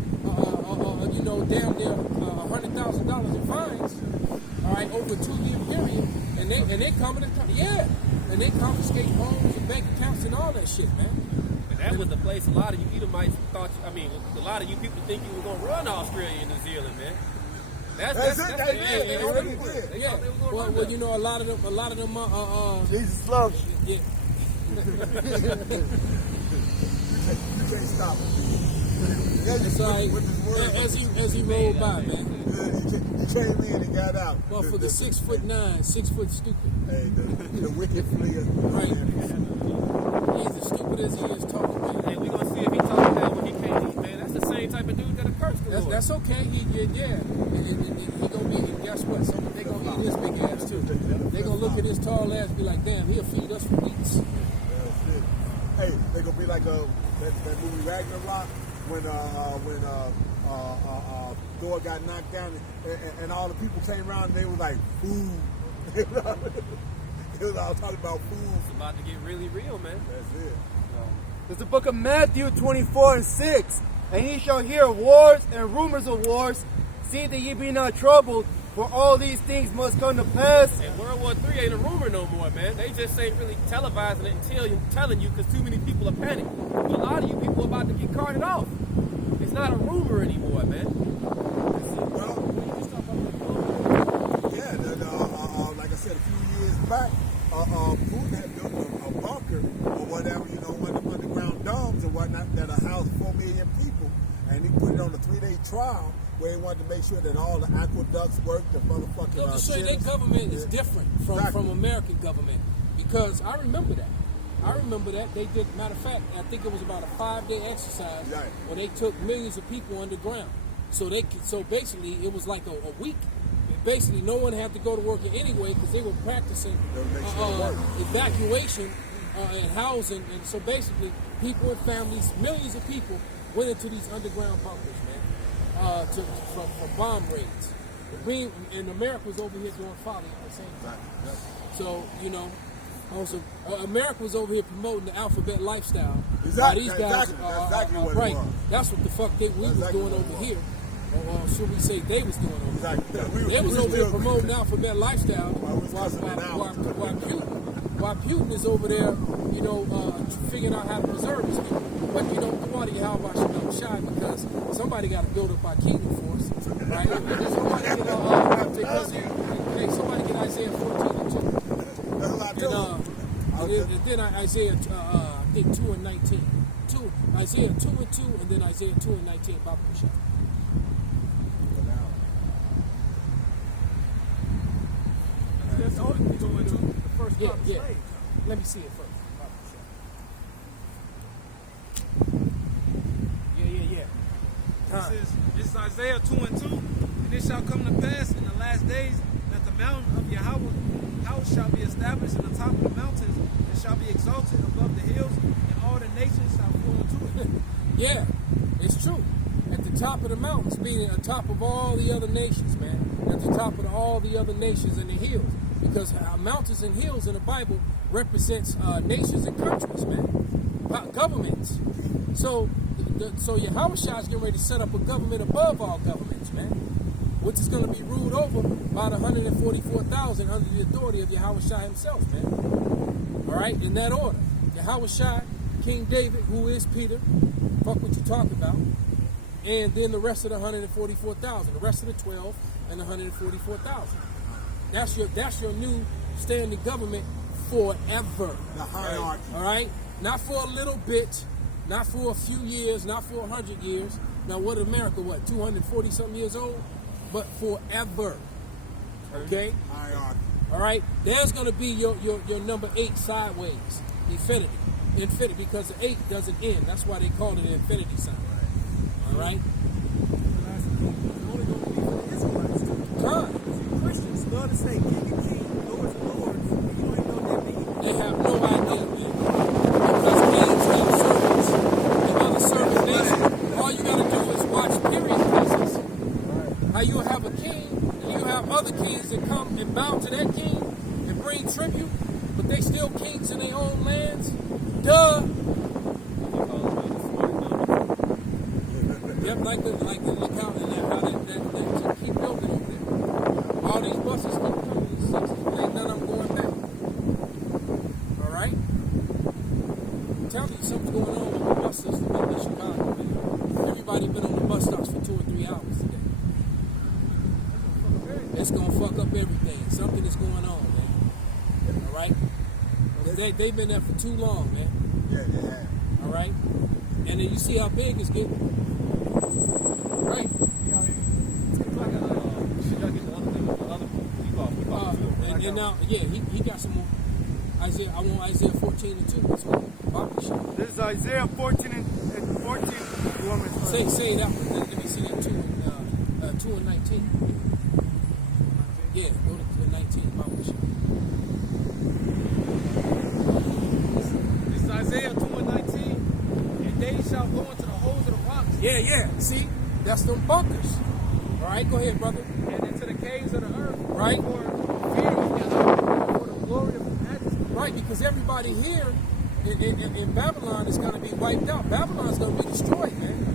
you know, damn near $100,000 in fines. All right, over a 2-year period, and they coming and they confiscate homes and bank accounts and all that shit, man. That was the place a lot of you Edomites thought. A lot of you people think you were gonna run Australia and New Zealand, man. That's it. Yeah. Well, you know, a lot of them. Jesus loves you. Yeah. You can't stop it. It's like as he rolled by, man. You came in and got out. Well, for the 6'9", 6 foot stupid. Hey, the wicked fleer. Right. He's as stupid as he is talking, man. Hey, we gonna see if he talking that when he can't eat, man. That's the same type of dude that cursed the Lord. That's okay. He gonna be. Guess what? So they gonna eat his big ass too. They gonna look at his tall ass and be like, damn, he'll feed us for weeks. Hey, they gonna be like that movie Ragnarok when Thor got knocked down and all the people came around and they was like, food. They was all talking about food. It's about to get really real, man. That's it. It's the book of Matthew 24:6. And ye shall hear of wars and rumors of wars. See that ye be not troubled, for all these things must come to pass. And World War III ain't a rumor no more, man. They just ain't really televising it and telling you because too many people are panicking. But a lot of you people are about to get carted off. It's not a rumor anymore, man. Well, yeah, like I said, a few years back, Putin had built a bunker or whatever, you know, one of them underground domes and whatnot that'll house 4 million people. And he put it on a 3-day trial where he wanted to make sure that all the aqueducts worked, the motherfucking To show you their government is different from American government, because I remember that. They did, matter of fact, I think it was about a 5-day exercise where they took millions of people underground. So basically it was like a week. Basically no one had to go to work anyway because they were practicing evacuation and housing. And so basically people and families, millions of people went into these underground bunkers, man, for bomb raids. And America was over here doing folly at the same time. So, you know, also, America was over here promoting the alphabet lifestyle. Exactly. These guys what right. it was. That's what the fuck we was doing over here. Or should we say they was doing over here. They was over here promoting the alphabet lifestyle while Putin is over there, you know, figuring out how to preserve his people. But, you know, the water you how about should shy because somebody got to build up our kingdom for us. Right? Somebody get Isaiah 14:2. And then Isaiah, I think 2:19. Isaiah 2:2, and then Isaiah 2:19. About Pusha. That's all going to the first part of Yeah. slaves. Let me see it first. Yeah. This is Isaiah 2:2. And it shall come to pass in the last days that the mountain of Yahweh house shall be established in the top of the mountains and shall be exalted above the hills, and all the nations shall flow into it. Yeah, it's true. At the top of the mountains, meaning on top of all the other nations, man. At the top of all the other nations in the hills. Because mountains and hills in the Bible represents nations and countries, man. Governments. So Yahweh Shai is getting ready to set up a government above all governments, man. Which is going to be ruled over by the 144,000 under the authority of Yahweh Shai himself, man. All right, in that order. Yahweh Shai, King David, who is Peter, fuck what you talk about, and then the rest of the 144,000, the rest of the 12 and the 144,000. That's your new standing government forever. The hierarchy. All right, not for a little bit, not for a few years, not for 100 years. Now, what America? 240 something years old, but forever. Okay. Hierarchy. All right. There's gonna be your number 8 sideways, infinity. Infinity, because the 8 doesn't end. That's why they call it an infinity sign. All right? Only going to be for the Israelites too. Time. Christians love to say King of Kings, Lords of Lords. You don't even know what that means. They have no idea, man. Because kings have servants and other servant nations. All you got to do is watch period pieces. How you'll have a king, and you have other kings that come and bow to that king and bring tribute, but they still kings in their own lands. Duh. Yep, like the look out and how that keep building over there. All these buses keep coming in 60s, ain't none of them going back. All right? I'm telling you, something's going on with the bus system in Chicago, man. Everybody been on the bus stops for 2 or 3 hours today. It's gonna fuck up everything. Something is going on, man. All right? They've been there for too long, man. Yeah, they have. All right? And then you see how big it's getting. Right? And now, yeah, he got some more. Isaiah, I want Isaiah 14 and 2. That's what This is Isaiah 14 and 14. You want me to say that one. Let me see that 2 and 19. Yeah, go to 19. Bible show. This is Isaiah 2 and 19. And they shall go into the holes of the rocks. Yeah. See? That's them bunkers. All right, go ahead, brother. And into the caves of the earth. Right. For fear of Yahweh, for the glory of His majesty. Right, because everybody here in Babylon is going to be wiped out. Babylon is going to be destroyed, man.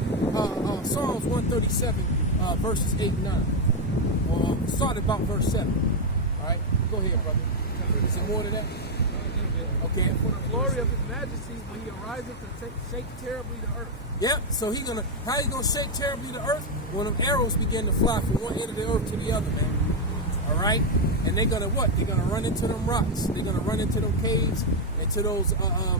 Psalms 137, verses 8 and 9. Start about verse 7. All right, go ahead, brother. Is there more to that? Okay. For the glory of His majesty, when He ariseth to shake terribly the earth. Yep. So how he gonna shake terribly the earth? When them arrows begin to fly from one end of the earth to the other, man. All right. And they're gonna what? They're gonna run into them rocks. They're gonna run into them caves, into those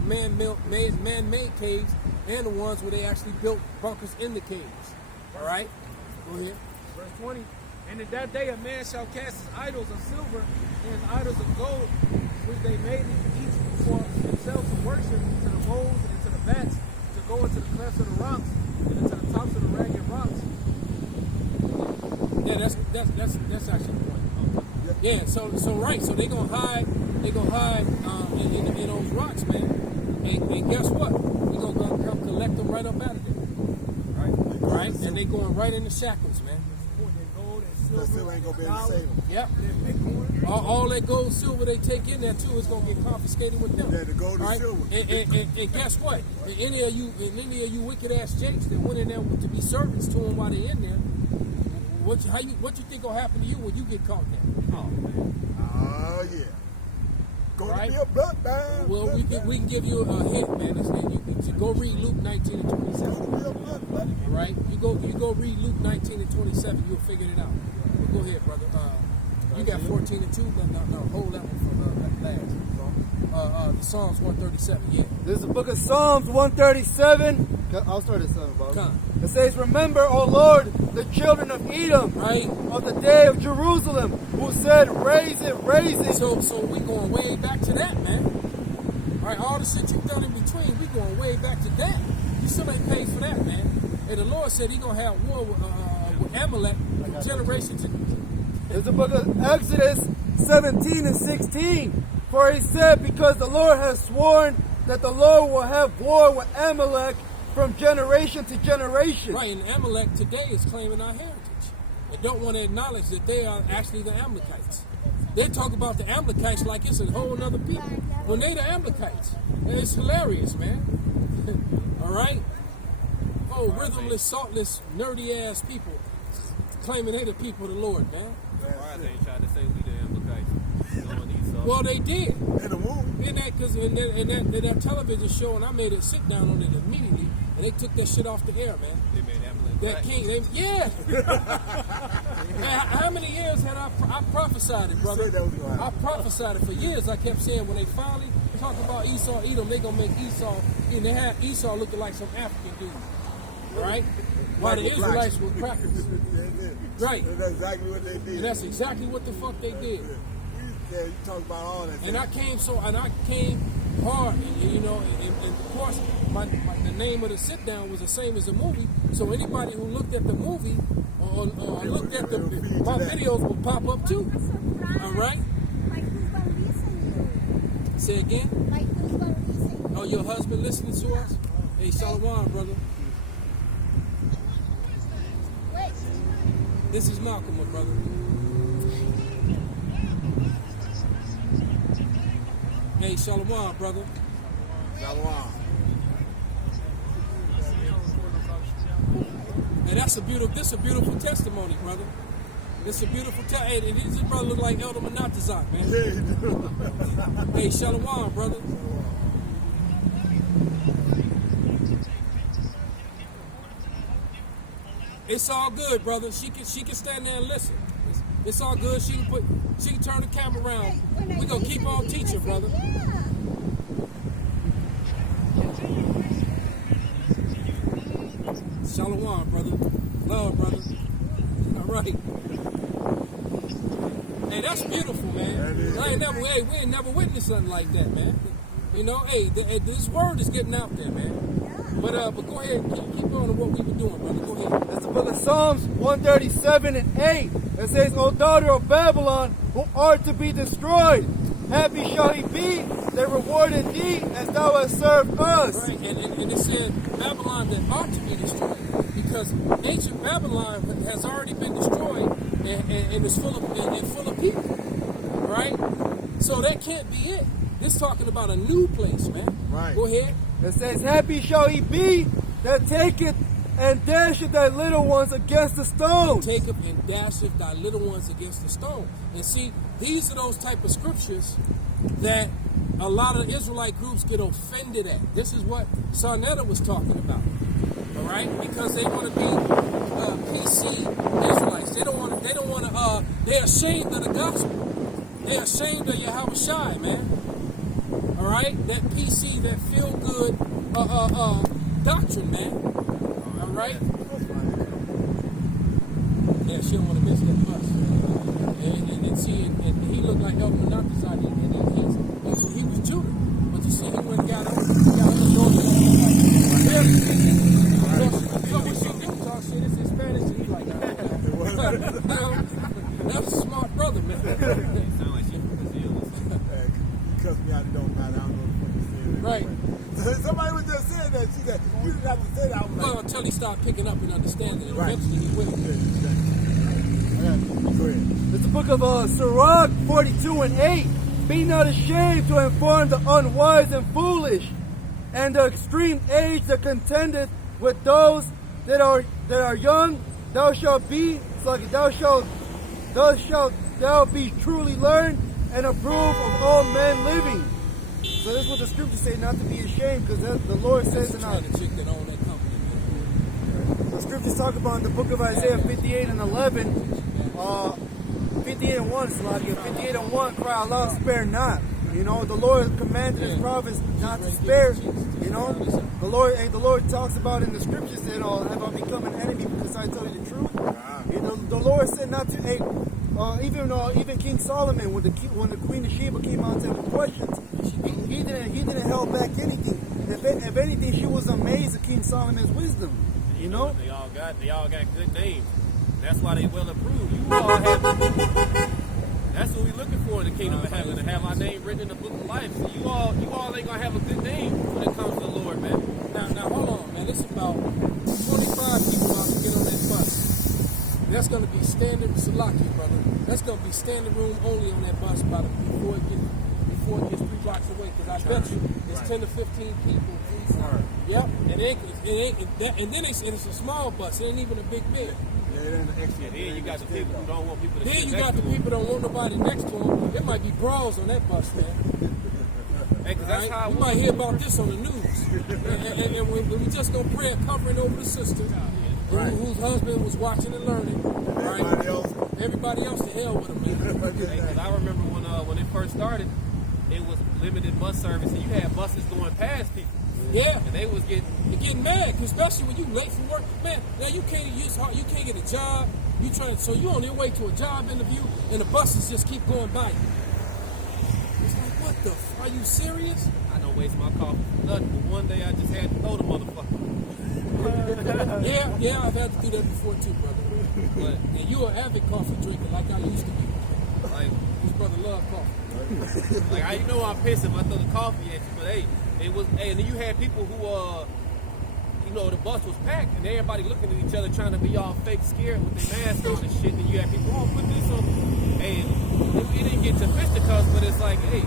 man-made caves, and the ones where they actually built bunkers in the caves. All right. Go ahead. Verse 20. And in that day a man shall cast his idols of silver and his idols of gold, which they made each for themselves to worship, to the bowls and to the vats, to go into the clefts of the rocks and into the tops of the ragged rocks. Yeah, that's actually the point. Yeah, so right, so they're gonna hide in those rocks, man. And guess what? We're gonna come collect them right up out of there. Right? And they going right in the shackles, man. That still ain't gonna be able to save them. Yep. All that gold and silver they take in there too is gonna get confiscated with them. Yeah, the gold and silver. And guess what? And any of you wicked ass jakes that went in there to be servants to them while they're in there, what you think gonna happen to you when you get caught there? Oh man. Yeah. Gonna be a bloodbath. Well, we can give you a hint, man. You go read Luke 19 and 27. All right, you go read Luke 19 and 27. You'll figure it out. But go ahead, brother. You got 14 and 2. No, hold that one for last. The Psalms 137. Yeah. This is the book of Psalms 137. I'll start at 7, Bob. Come. It says, "Remember, O Lord, the children of Edom, Right. of the day of Jerusalem, who said, raise it, raise it." So we going way back to that, man. All right, all the shit you've done in between, we going way back to that. You still ain't paid for that, man. And the Lord said He gonna have war with Amalek from generation to. It's the book of Exodus 17 and 16. For He said, because the Lord has sworn that the Lord will have war with Amalek from generation to generation. Right, and Amalek today is claiming our heritage. They don't want to acknowledge that they are actually the Amalekites. They talk about the Amalekites like it's a whole other people. When they the Amalekites. And it's hilarious, man. All right? Oh, rhythmless, saltless, nerdy-ass people claiming they the people of the Lord, man. Why they tried to say we the Amalekites? Well, they did. In the movie. In that television show, and I made it sit down on it immediately, and they took that shit off the air, man. They made Amalek That black. king, yeah. Man, how many years had I prophesied it, brother? said that was gonna happen. I prophesied it for years. I kept saying when they finally talk about Esau, Edom, they gonna make Esau, and they had Esau looking like some African dude, right? While the Israelites were crackers. Right. That's exactly what they did. And that's exactly what the fuck they did. Yeah, you talk about all that. And I came hard, and you know, and of course, the name of the sit down was the same as the movie. So anybody who looked at the movie or looked at my videos will pop up too. All right. Like who's gonna listen you? Say again. Like who's gonna listen you? Oh, your husband listening to us? Hey, Shalom, brother. Wait. This is Malcolm, my brother. Hey, Shalom, brother. Shalom. Hey, this a beautiful testimony, brother. This a beautiful hey, this brother look like Elder Monatazak, man. Yeah, you do. Hey, Shalom, brother. It's all good, brother. She can stand there and listen. It's all good. She can turn the camera around. We gonna keep on teaching, brother. Yeah. Shalom, brother. Love, brother. All right. Hey, that's beautiful, man. We ain't never witnessed something like that, man. You know, hey, this word is getting out there, man. But go ahead, keep on to what we were doing, brother. Go ahead. That's the book of Psalms 137 and 8. It says, O daughter of Babylon, who art to be destroyed, happy shall he be that rewarded thee as thou hast served us. Right, and it says Babylon that ought to be destroyed, because ancient Babylon has already been destroyed and is full of people, right? So that can't be it. It's talking about a new place, man. Right. Go ahead. It says, happy shall he be that taketh and dasheth thy little ones against the stones. Taketh and dasheth thy little ones against the stone. And see, these are those type of scriptures that a lot of Israelite groups get offended at. This is what Sarnetta was talking about. All right? Because they want to be PC Israelites. They don't want to, they're ashamed of the gospel. They're ashamed of Yahweh Shai, man. All right? That PC, that feel-good doctrine, man. All right? Yeah, she don't want to miss that bus. And see, and he looked like Elder Monatazak, and he was Judah. But you see, he went and got him the door. So when she do talk shit, it's in Spanish, and he like, that was a smart brother, man. Sound like she from Brazil. You cuss me out, it don't matter. I don't know what you're saying. Right. Somebody was just saying that. She said, you didn't have to say that. Well, until he started picking up and understanding it, Right. eventually he will. Go ahead. It's the book of Sirach 42 and 8. Be not ashamed to inform the unwise and foolish, and the extreme age that contendeth with those that are young. Thou shalt be, thou be truly learned and approve of all men living. So this is what the scriptures say, not to be ashamed, because the Lord says in our... The chick that owned that company, man. The scriptures talk about in the book of Isaiah 58 and 11, 58 and 1, Salakia, 58 and 1, cry aloud, spare not. You know, the Lord commanded his prophets not to spare. You know, the Lord talks about in the scriptures that have I become an enemy because I tell you the truth. The Lord said not to. Even King Solomon, when the Queen of Sheba came out to him with questions, he didn't hold back anything. If anything, she was amazed at King Solomon's wisdom. You know, they all got good names. That's why they well approved. You all have. That's what we're looking for in the kingdom of heaven, to have our name written in the book of life. So you all ain't gonna have a good name when it comes to the Lord, man. Now hold on, man. It's about 25 people about to get on that bus. That's gonna be standard Salaki, brother. That's gonna be standing room only on that bus before it gets 3 blocks away. Because I bet you it's 10 to 15 people. Yep, and then it's a small bus. It ain't even a big bed. And then you got the people who don't want people to Then sit you next got the to them. people that don't want nobody next to them. There might be brawls on that bus, man. Hey, 'cause that's how You might hear about this on the news. and we just gonna pray a covering over the sister whose husband was watching and learning. Right? Everybody else to hell with them, man. Because I remember when it first started, it was limited bus service, and you had buses going past people. Yeah, and they was getting mad, especially when you late for work. Man, now you can't get a job. So you on your way to a job interview, and the buses just keep going by you. It's like, what the? Are you serious? I know waste my coffee for nothing. But one day I just had to throw the motherfucker. Yeah, I've had to do that before too, brother. But And you an avid coffee drinker like I used to be. like, His brother loved coffee. like I know I'm pissed if I throw the coffee at you, but hey, it was. Hey, and then you had people who you know, the bus was packed and everybody looking at each other trying to be all fake scared with their masks on and shit. And you had people, oh, put this on. Hey, it didn't get to fisticuffs, but it's like, hey,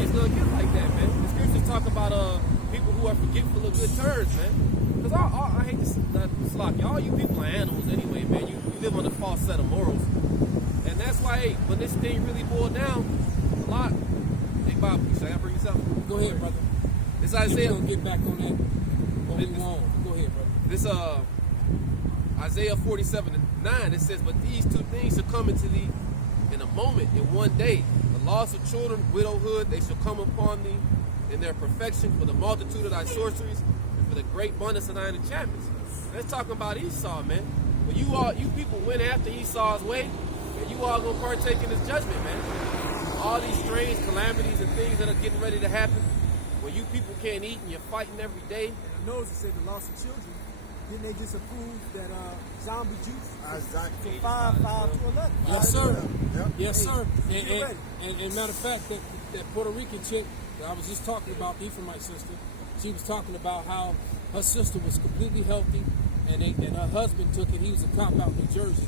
it's gonna get like that, man. The scriptures talk about people who are forgetful of good turns, man. Because I hate to slock you. All you people are animals anyway, man. You live on a false set of morals. And that's why, hey, when this thing really boiled down, a lot. Hey, Bob, should I bring you something? Go ahead, brother. This We're Isaiah. gonna get back on that. Go ahead, brother. This Isaiah 47:9, it says, but these two things shall come into thee in a moment, in one day. The loss of children, widowhood, they shall come upon thee in their perfection, for the multitude of thy sorceries, and for the great abundance of thine enchantments. That's talking about Esau, man. But you people went after Esau's way, and you all gonna partake in his judgment, man. All these strange calamities and things that are getting ready to happen, where you people can't eat and you're fighting every day. And I know it said the loss of children. Didn't they just approve that zombie juice Exactly. from 5 to 11? Yes, sir. Yep. Yes, sir. Get ready. And matter of fact, that Puerto Rican chick that I was just talking about, Ephraimite sister, she was talking about how her sister was completely healthy, and her husband took it. He was a cop out in New Jersey,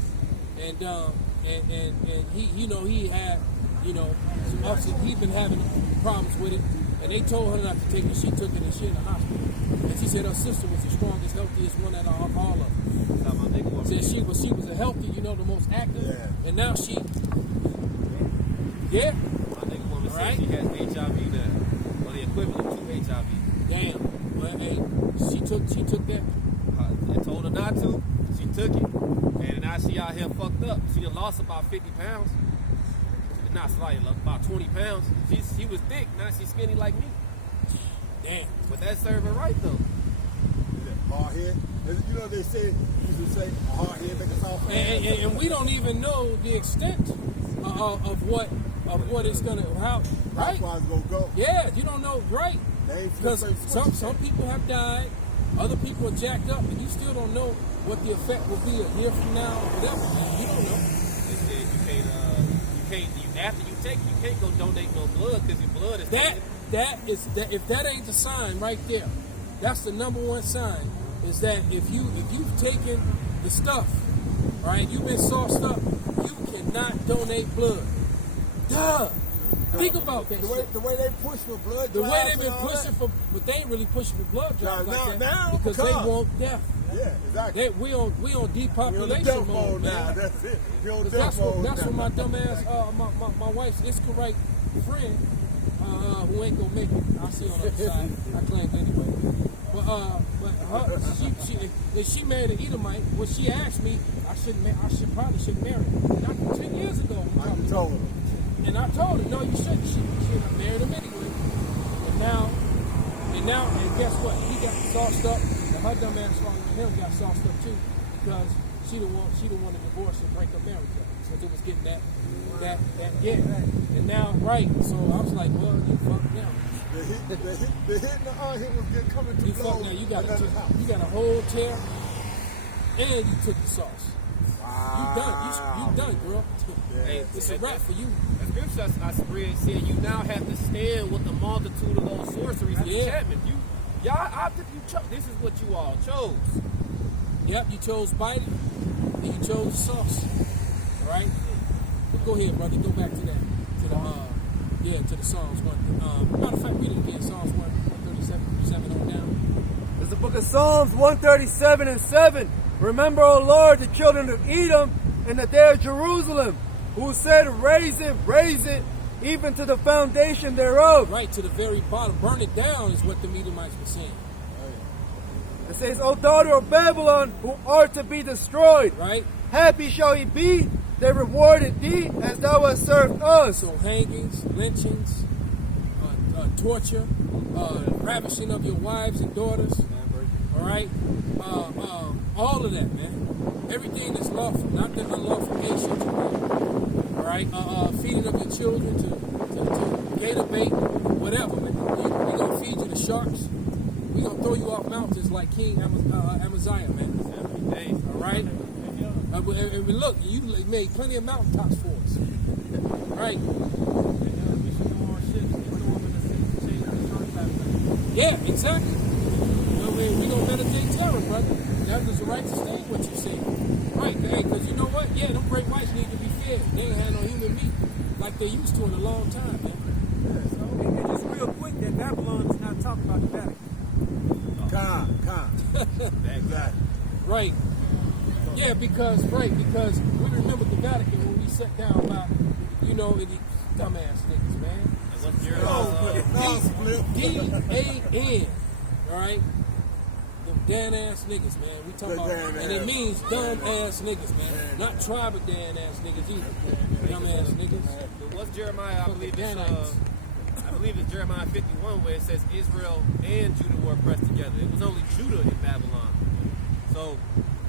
and he, you know, he had, you know, some ups and he'd been having problems with it, and they told her not to take it. She took it, and she in the hospital. And she said her sister was the strongest, healthiest one out of all of them. Said she was a healthy, you know, the most active, and now she, My nigga woman said she has HIV now, or the equivalent to HIV. damn. Well, hey, she took that. I told her not to. She took it, and now she out here fucked up. She done lost about 50 pounds. Not slightly, about 20 pounds. She was thick, now she's skinny like me. Damn. But that served her right though. Hard head. You know they say, used to say, a hard head make us all And we don't even know the extent of what it's gonna how right. That's why it's gonna go. Yeah, you don't know, right? Because some people have died, other people are jacked up, and you still don't know what the effect will be a year from now or whatever. You don't know. They said after you take it, you can't go donate no blood because your blood is If that ain't the sign right there, that's the number one sign. Is that if you've taken the stuff, right? You've been sauced up. You cannot donate blood. Duh. Think about that. The way they push for blood. The way they've been pushing for, but they ain't really pushing for blood drives like that now, because they want death. Yeah, exactly. We on depopulation death mode now. man. That's it. You're on That's death mode what now. my dumbass, my wife's Iscarite friend, who ain't gonna make it. I see on the other side. I claim anyway. But she married an Edomite. Well, she asked me, I probably should marry her. Not 10 years ago. I told her. And I told her, no, you shouldn't. She married him anyway. And guess what? He got sauced up. And her dumb ass following him got sauced up too, because she didn't want to divorce and break up marriage because it was getting that And now, right? So I was like, well, you fucked now. The hit and the unhit was getting coming to You blow. fucked now. You got a whole tear, and you took the sauce. Wow. You done, girl. Hey, It's a wrap for you. The scripture I read said you now have to stand with the multitude of those sorceries and enchantments. This is what you all chose. Yep, you chose biting, and you chose the sauce. All right? But go ahead, brother. Go back to that. To the Psalms 1. Matter of fact, read it again. Psalms 137, 7 on down. There's the book of Psalms 137 and 7. Remember, O Lord, the children of Edom and the day of Jerusalem, who said, raise it, even to the foundation thereof. Right, to the very bottom. Burn it down is what the Edomites were saying. It says, O daughter of Babylon, who art to be destroyed. Right. Happy shall he be, they rewarded thee as thou hast served us. So hangings, lynchings, torture, ravishing of your wives and daughters. All right? All of that, man. Everything that's lawful, not the unlawful nations. all right? Feeding of your children to gator bait, whatever, man. We're going to feed you the sharks. We're going to throw you off mountains like King Amaziah, man. All right? And look, you made plenty of mountaintops for us. Right? Yeah, exactly. We're going to meditate terror, brother. That was the right to stay what you said. Right, because you know what? Yeah, them great whites need to be fed. They ain't had no human meat like they used to in a long time, man. And just real quick, that Babylon is not talking about the Vatican. Exactly. Right. Yeah, because we remember the Vatican when we sat down by, you know, the dumbass niggas, man. D-A-N, all right? Them damn ass niggas, man. We talking about, and it means dumb ass niggas, man. Not tribe of damn ass niggas either. Dumb ass niggas. But what's Jeremiah? I believe it's Jeremiah 51 where it says Israel and Judah were oppressed together. It was only Judah in Babylon. So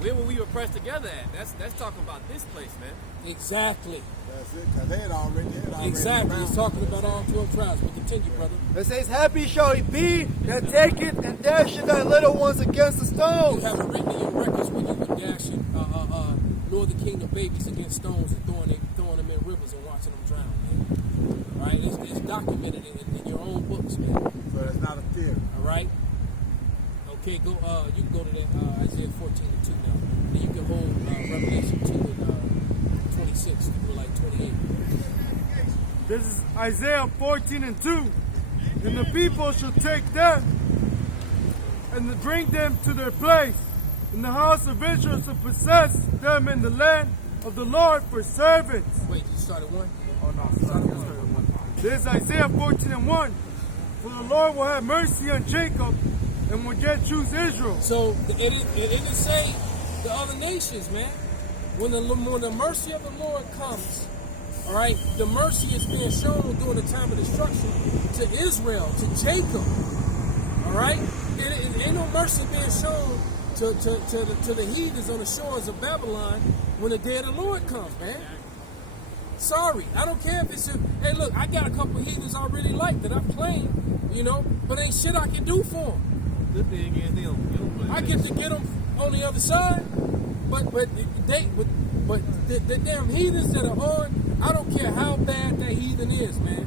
where were we oppressed together at? That's talking about this place, man. Exactly. That's it, because they had already Exactly. It's talking about all 12 tribes. But continue, brother. It says, happy shall he be that taketh and dasheth thy little ones against the stones. You have it written in your records when you were dashing Northern Kingdom babies against stones and throwing them in rivers and watching them drown, man. All right? It's documented in your own books, man. So that's not a theory. All right? Okay, go. You can go to that Isaiah 14:2 now. Then you can hold Revelation 2 and 26 through like 28. This is Isaiah 14:2. And the people shall take them and bring them to their place. And the house of Israel shall possess them in the land of the Lord for servants. Wait, you started one? Oh no, sorry. This is Isaiah 14:1. For the Lord will have mercy on Jacob and will yet choose Israel. So it didn't say the other nations, man. When the mercy of the Lord comes, all right, the mercy is being shown during the time of destruction to Israel, to Jacob. All right, it ain't no mercy being shown to the heathens on the shores of Babylon when the day of the Lord comes, man. Sorry, I don't care if it's hey, look, I got a couple heathens I really like that I've claimed, you know, but ain't shit I can do for them. Good thing is they don't I get to get them on the other side, but the damn heathens that are on, I don't care how bad that heathen is, man.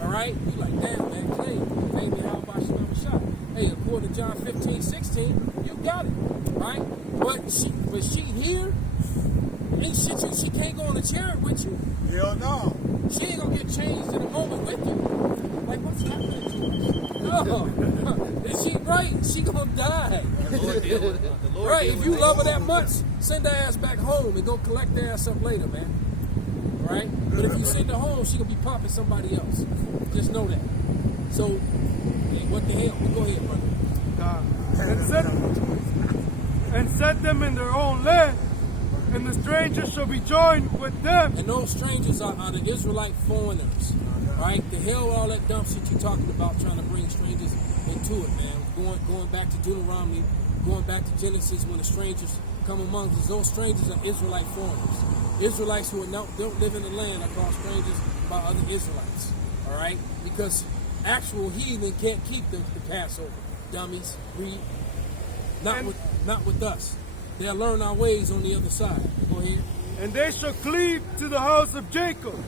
All right, you like, damn, man, clean. Baby, how about you have a shot? Hey, according to John 15:16, you got it, right? But she here, ain't shit. She can't go on the chariot with you. Hell no. She ain't gonna get changed in a moment with you. Like, what's happening to us? No. Is she right? She gonna die. Right? If you love her that much, send her ass back home and go collect her ass up later, man. Right? But if you send her home, she gonna be popping somebody else. Just know that. So, hey, what the hell? Go ahead, brother. And set them in their own land, and the strangers shall be joined with them. And those strangers are the Israelite foreigners. Right? The hell all that dumb shit you talking about, trying to bring strangers into it, man. Going back to Deuteronomy, going back to Genesis, when the strangers come among us, those strangers are Israelite foreigners. Israelites who don't live in the land are called strangers by other Israelites. All right? Because actual heathen can't keep the Passover. Dummies. Not with us. They'll learn our ways on the other side. Go ahead. And they shall cleave to the house of Jacob.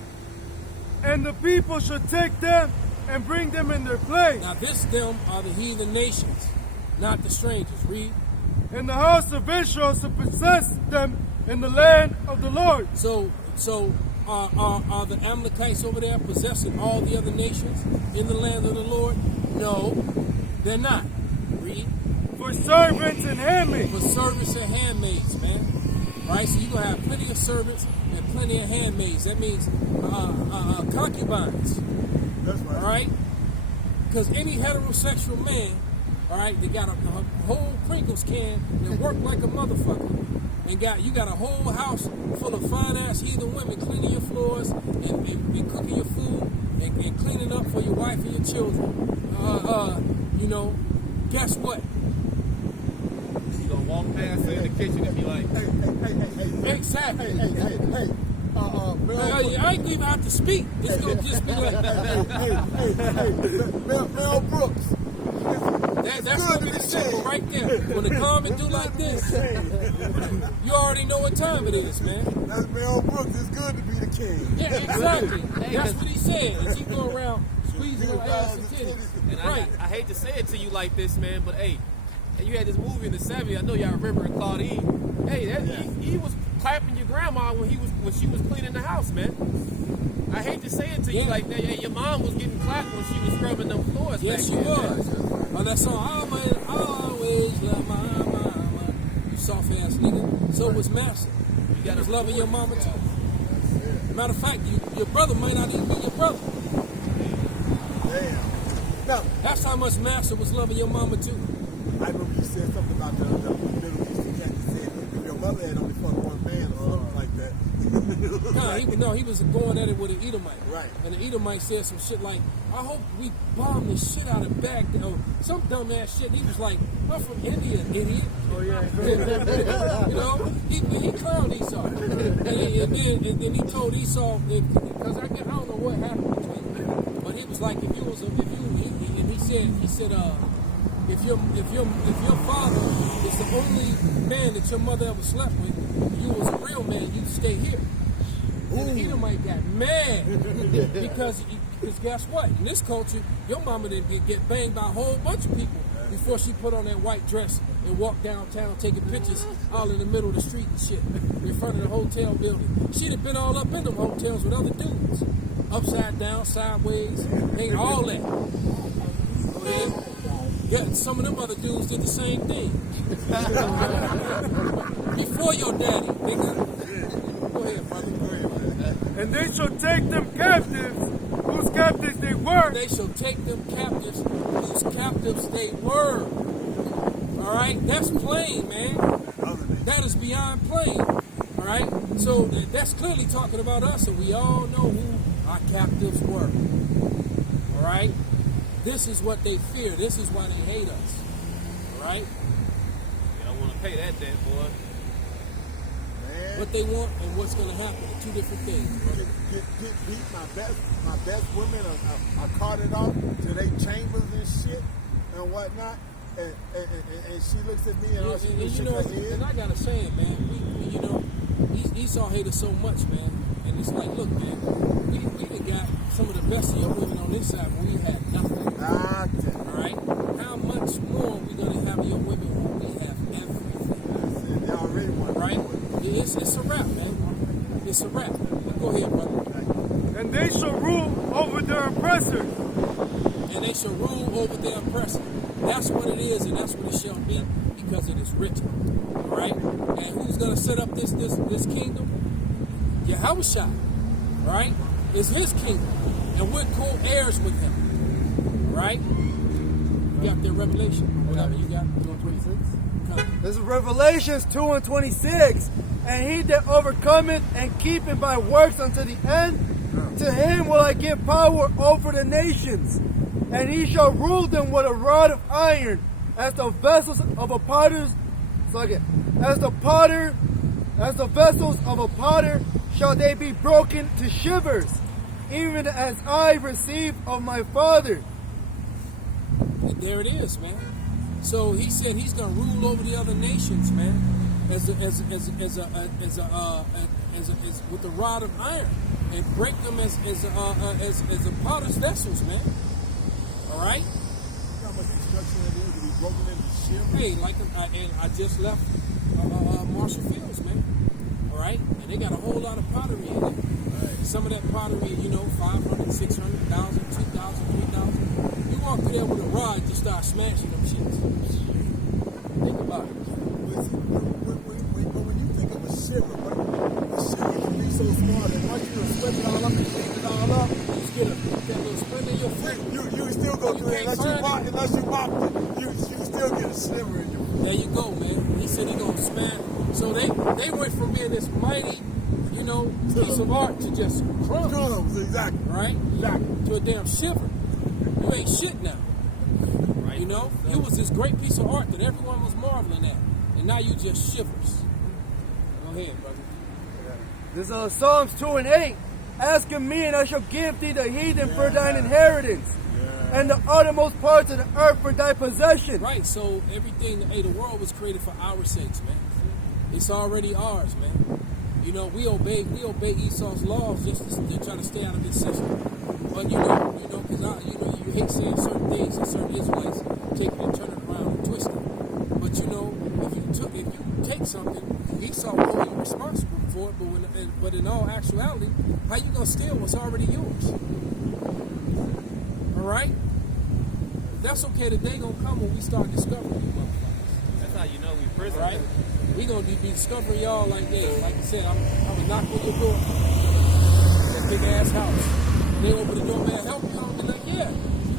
And the people shall take them and bring them in their place. Now them are the heathen nations, not the strangers. Read. And the house of Israel shall possess them in the land of the Lord. So are the Amalekites over there possessing all the other nations in the land of the Lord? No, they're not. Read. For servants and handmaids. For servants and handmaids, man. Right? So you're going to have plenty of servants and plenty of handmaids. That means concubines. That's right. All right? Because any heterosexual man, all right, they got a whole Pringles can that work like a motherfucker. And you got a whole house full of fine-ass heathen women cleaning your floors and cooking your food and cleaning up for your wife and your children. You know, guess what? You gonna walk past her in the kitchen and be like, hey. Exactly. Hey. I ain't even have to speak. It's gonna just be like Mel Brooks. that's gonna be the symbol right there. When the comment do like this, you already know what time it is, man. That's Mel Brooks. It's good to be the king. Yeah, exactly. That's what he said. As he go around squeezing your ass and titties. And Right. I hate to say it to you like this, man, but hey, you had this movie in the 70s. I know y'all remember it, Claudine. Hey, he was clapping your grandma when she was cleaning the house, man. I hate to say it to you like that. Hey, your mom was getting clapped when she was scrubbing them floors. Yes, she back then, was. Oh, that song, I always love my mama. You soft ass nigga. So was Master. You was loving your mama too. Matter of fact, your brother might not even be your brother. Damn. Now, That's how much Master was loving your mama too. I remember you said something about the Middle Eastern cat. You said if your mother had only fucked one man or something like that. He was going at it with an Edomite. Right. And the Edomite said some shit like, I hope we bomb the shit out of Baghdad. Or some dumb ass shit. He was like, I'm from India, idiot. Oh, yeah. You know, he clowned Esau. And then he told Esau, because I don't know what happened between them, but he was like, and he said, if your father is the only man that your mother ever slept with, you was a real man, you'd stay here. And the Edomite got mad because guess what? In this culture, your mama didn't get banged by a whole bunch of people before she put on that white dress and walked downtown taking pictures all in the middle of the street and shit in front of the hotel building. She'd have been all up in them hotels with other dudes. Upside down, sideways, ain't all that. Okay? Yeah, some of them other dudes did the same thing. Before your daddy, nigga. Go ahead, brother. Go ahead, man. And they shall take them captives, whose captives they were. They shall take them captives, whose captives they were. All right? That's plain, man. That is beyond plain. All right? So that's clearly talking about us, and we all know who our captives were. All right? This is what they fear. This is why they hate us. All right? You don't want to pay that debt, boy. Man. What they want and what's going to happen are two different things. Get beat. My best women are carted off to their chambers and shit and whatnot. And she looks at me and all she does is shake her head. And I got to say it, man. Esau hated so much, man. And it's like, look, man, we done got some of the best of your women on this side when we had nothing. All right? How much more are we going to have your women when we have everything? They already want right? It's a wrap, man. It's a wrap. Go ahead, brother. And they shall rule over their oppressors. And they shall rule over their oppressor. That's what it is, and that's what it shall be, because it is written. All right? And who's going to set up this kingdom? Yahushua, right? It's his kingdom. And we're co-heirs with him. Right? You got their Revelation. Whatever you got. 2:26. This is Revelations 2:26. And he that overcometh and keepeth my works unto the end, to him will I give power over the nations. And he shall rule them with a rod of iron, as the vessels of a potter's. As the vessels of a potter shall they be broken to shivers, even as I received of my Father. And there it is, man. So he said he's going to rule over the other nations, man, as with the rod of iron, and break them as a potter's vessels, man. All right. How much destruction it is to be broken into shivers. Hey, and I just left Marshall Fields, man. All right, and they got a whole lot of pottery in it. Right. Some of that pottery, 500, 600, 1,000, 2,000, 3,000. You walk through there with a rod, you start smashing them shits. Think about it. But when you think of a shiver, a shiver can be so small that once you sweat it all up and clean it all up, you just get that little splinter in your foot. You still go through it unless you pop it. You still get a shiver in your foot. There you go, man. He said he gonna smash. So they went from being this mighty, piece of art to just crumbs. Crumbs, exactly. Right? Exactly. To a damn shiver. You ain't shit now. Right. You was this great piece of art that everyone was marveling at. And now you just shivers. Go ahead, brother. This is Psalms 2:8. Ask of me, and I shall give thee the heathen for thine inheritance, and the uttermost parts of the earth for thy possession. Right, so everything, the world was created for our sakes, man. It's already ours, man. You know, we obey Esau's laws just to try to stay out of this system. But because you hate saying certain things and certain Israelites take it and turn it around and twist it. But if you take something, Esau will hold you responsible for it. But in all actuality, how you gonna steal what's already yours? All right. That's okay. The day gonna come when we start discovering you motherfuckers. That's how you know we prison. Right? We gonna be discovering y'all like this. Like I said, I'm gonna knock on your door. That big ass house. They open the door, man, help me. I'll be like, yeah,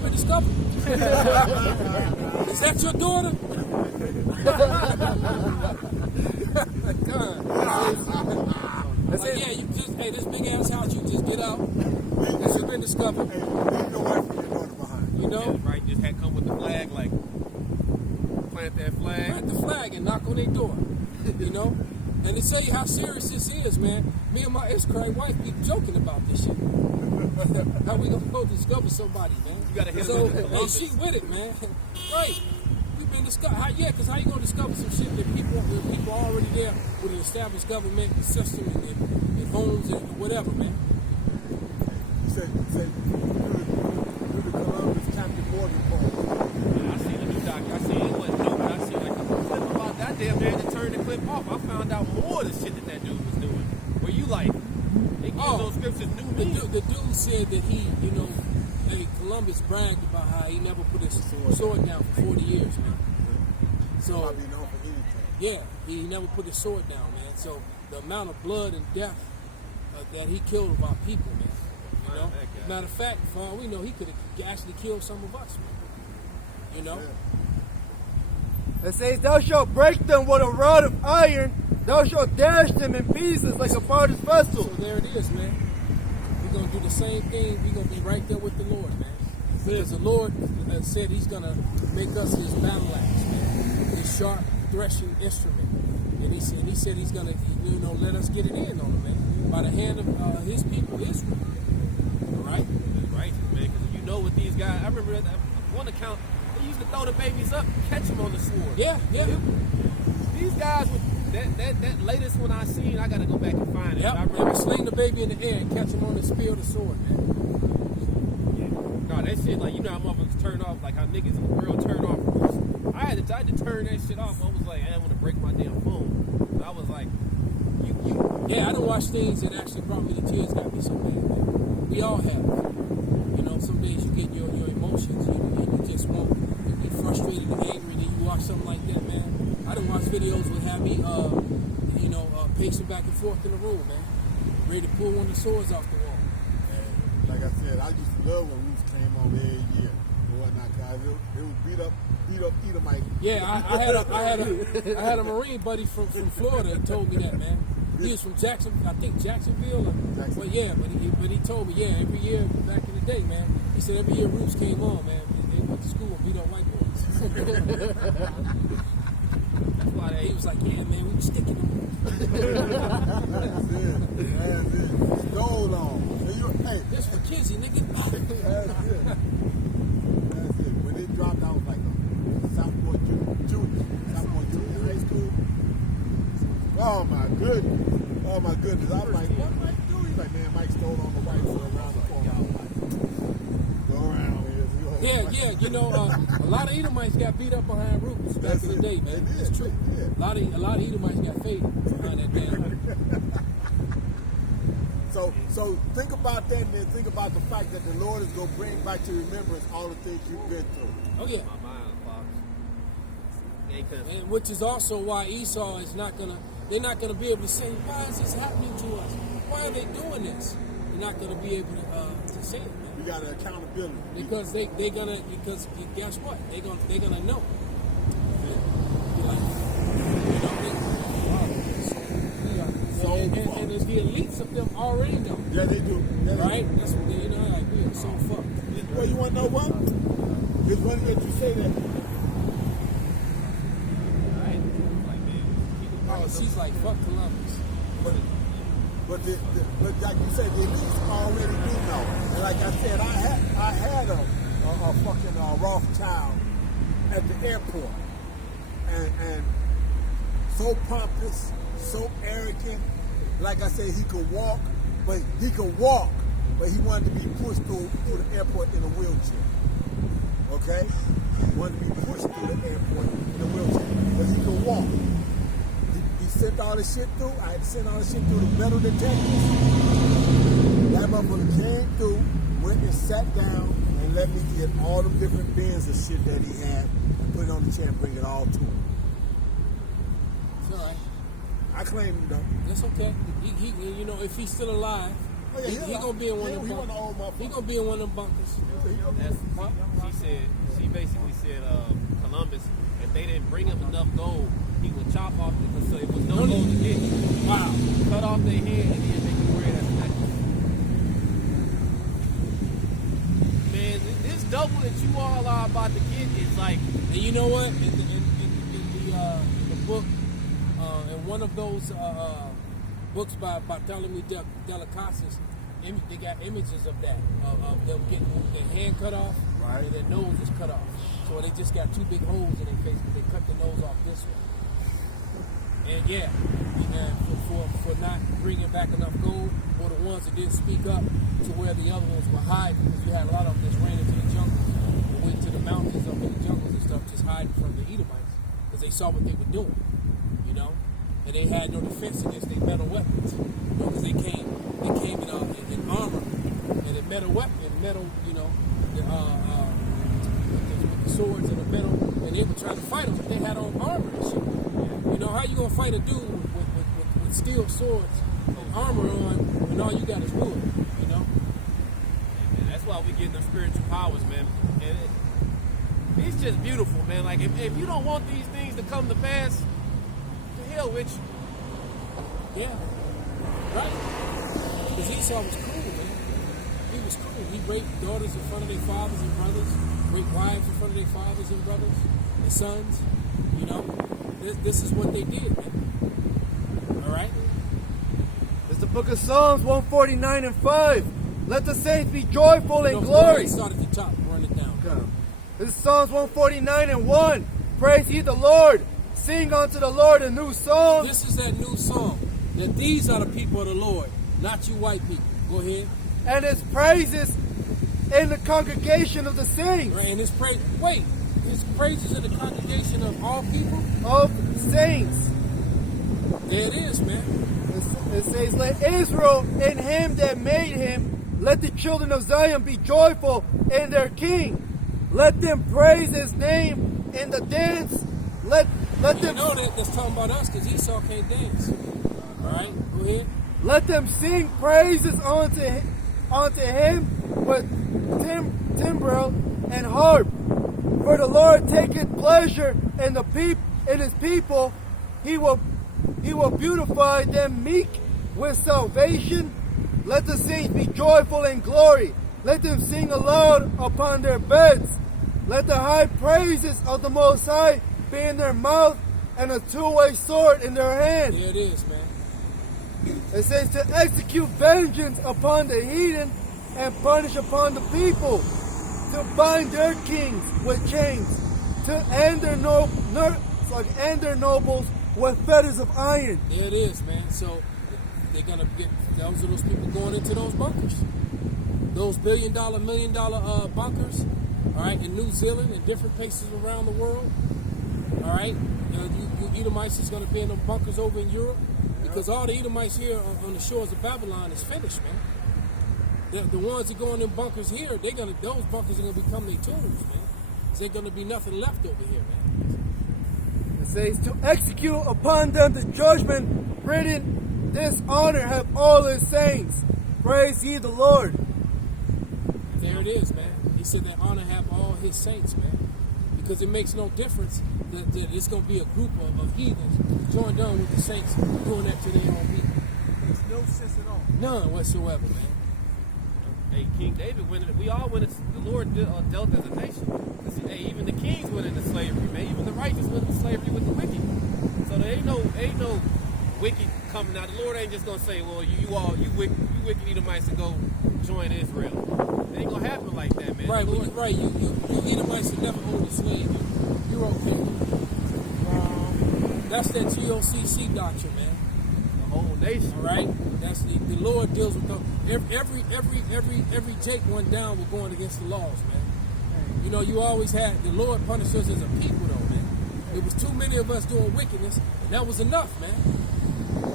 we're discovered. Is that your daughter? God. Like, yeah, you just, hey, this big ass house, you just get out. This has been discovered. Leave your wife and your daughter behind. You know? Yeah, right, just had come with the flag, like, plant that flag. Plant the flag and knock on their door. You know? And to tell you how serious this is, man, me and my ex-crack wife be joking about this shit. How we gonna go discover somebody, man? You gotta hit so, it with hey, she with it, man. Right. We've been discovered. Because how you gonna discover some shit that people are already there with an established government system and homes and whatever, man? You said do the Columbus Chapter Morgan Poll. Yeah, I seen a new document. I seen it wasn't new, but I seen like a clip about that damn man that turned the clip off. I found out more of the shit that dude was doing. Where you like, they give those scriptures new meaning. The dude said that he, Columbus bragged about how he never put his sword down for 40 years, man. So, yeah, he never put his sword down, man. So the amount of blood and death that he killed of our people, man. You know, matter of fact, for all we know, he could have actually killed some of us, man. You know. It says, thou shalt break them with a rod of iron, thou shalt dash them in pieces like a potter's vessel. So there it is, man. We're going to do the same thing. We're going to be right there with the Lord, man. Because the Lord said he's going to make us his battle axe, man. His sharp threshing instrument. And he said he's going to, let us get it in on him, man. By the hand of his people, Israel. Right? Right, man. Because you know what these guys, I remember at one account, they used to throw the babies up, catch them on the sword. Yeah. These guys, that latest one I seen, I got to go back and find it. Yep. I They would sling the baby in the air and catch him on the spear of the sword, man. No, that shit, like, how motherfuckers turn off, like how niggas in the world turn off. I had to turn that shit off. I was like, I didn't want to break my damn phone. But I was like, Yeah, I done watched things that actually brought me to tears, got me so mad, man. We all have. Some days you get your emotions, you just won't. You get frustrated and angry, and then you watch something like that, man. I done watched videos that have me, pacing back and forth in the room, man. Ready to pull one of the swords off the wall. And like I said, I used to love when Roots came on every year and whatnot, cause it was beat up Edomite. Yeah, I had a Marine buddy from Florida that told me that, man. He was from Jacksonville. Well, yeah, but he told me, yeah, every year back in the day, man. He said every year Roots came on, man. They went to school and beat up white boys. That's why he was like, yeah, man, we were sticking them. That's it. Stole on. Hey, this for Kizzy, nigga. That's it. When they dropped out like a sophomore junior high school. Oh my goodness. I'm like, what am I doing? He's like, man, Mike stole on the right foot around the corner. Go around here. Yeah. A lot of Edomites got beat up behind Roots back in the day, man. It's true. A lot of Edomites got faded behind that damn root. So think about that, and then think about the fact that the Lord is going to bring back to remembrance all the things you've been through. Oh, yeah. My mind, Fox. And which is also why Esau is they're not going to be able to say, why is this happening to us? Why are they doing this? They're not going to be able to say it, man. We got an accountability. Because because guess what? They're gonna know. And the elites of them already know. Yeah, they do. Right? That's what we are so fucked. Well, you want to know what? It's funny that you say that. She's like, fuck Columbus. But like you said, the elites already do know. And like I said, I had a fucking Rothschild at the airport, and so pompous, so arrogant. Like I said, he could walk, but he wanted to be pushed through the airport in a wheelchair. Okay? He wanted to be pushed through the airport in a wheelchair, but he could walk. He sent all the shit through. I had to send all the shit through the metal detectors. That motherfucker came through, went and sat down, and let me get all the different bins of shit that he had and put it on the chair and bring it all to him. It's all right. I claim him though. That's okay. He you know, if he's still alive, Oh, yeah, he gonna be in one of them bunkers. He gonna be in one of them bunkers. She basically said Columbus, if they didn't bring him enough gold, he would chop off because it was no gold to get. Wow. Cut off their head and then they can wear it as a necklace. Man, this double that you all are about to get is like, and you know what? In the book, in one of those books by Bartholomew de la Casas, they got images of that, of them getting their hand cut off, right, and their nose is cut off. So they just got two big holes in their face because they cut the nose off this way. And yeah, for not bringing back enough gold, or the ones that didn't speak up to where the other ones were hiding, because you had a lot of them just ran into the jungles, and went to the mountains up in the jungles and stuff, just hiding from the Edomites, because they saw what they were doing, you know, and they had no defense against their metal weapons, you know, because they came in armor and in metal weapon, metal, you know, the swords and the metal, and they were trying to fight them, but they had on armor and shit. You know, how you gonna fight a dude with steel swords and armor on when all you got is wood, you know? And that's why we get the spiritual powers, man. And it's just beautiful, man. Like, if you don't want these things to come to pass, to hell with you. Yeah. Right. Because Esau was cool, man. He was cool. He raped daughters in front of their fathers and brothers, raped wives in front of their fathers and brothers, and sons, you know? This is what they did, man. All right? It's the book of Psalms 149 and 5. Let the saints be joyful in glory. Start at the top, run it down. Okay. This is Psalms 149 and 1. Praise ye the Lord. Sing unto the Lord a new song. This is that new song. That these are the people of the Lord, not you white people. Go ahead. And his praises in the congregation of the saints. Right, and his praises in the congregation of all people? Of saints. There it is, man. It says, let Israel in him that made him, let the children of Zion be joyful in their king. Let them praise his name in the dance. Let them... You know that's talking about us because Esau can't dance. All right, go ahead. Let them sing praises unto him with timbrel and harp. For the Lord taketh pleasure in his people. He will beautify them meek with salvation. Let the saints be joyful in glory. Let them sing aloud upon their beds. Let the high praises of the Most High be in their mouth and a two-way sword in their hand. There it is, man. It says to execute vengeance upon the heathen and punish upon the people. To bind their kings with chains, to end their nobles with fetters of iron. There it is, man. So they're gonna get those people going into those bunkers, those $1 billion, $1 million bunkers. All right, in New Zealand and different places around the world. All right, you Edomites is gonna be in them bunkers over in Europe because all the Edomites here on the shores of Babylon is finished, man. The ones that go in them bunkers here, those bunkers are gonna become their tombs, man. There's gonna be nothing left over here, man. It says to execute upon them the judgment written. This honor have all his saints. Praise ye the Lord. There it is, man. He said that honor have all his saints, man. Because it makes no difference that it's gonna be a group of heathens joined on with the saints doing that to their own people. Makes no sense at all. None whatsoever, man. Hey, King David we all went into, the Lord dealt as a nation. Hey, even the kings went into slavery, man. Even the righteous went into slavery with the wicked. So there ain't no wicked coming out. The Lord ain't just gonna say, well, you wicked Edomites, and go join Israel. It ain't gonna happen like that, man. Right, well, you're right. You Edomites have never owned a slave. You're okay. That's that GOCC doctrine, man. The whole nation. All right. That's the Lord deals with every Jake went down with going against the laws, man. You know, you always had the Lord punish us as a people, though, man. It was too many of us doing wickedness, and that was enough, man.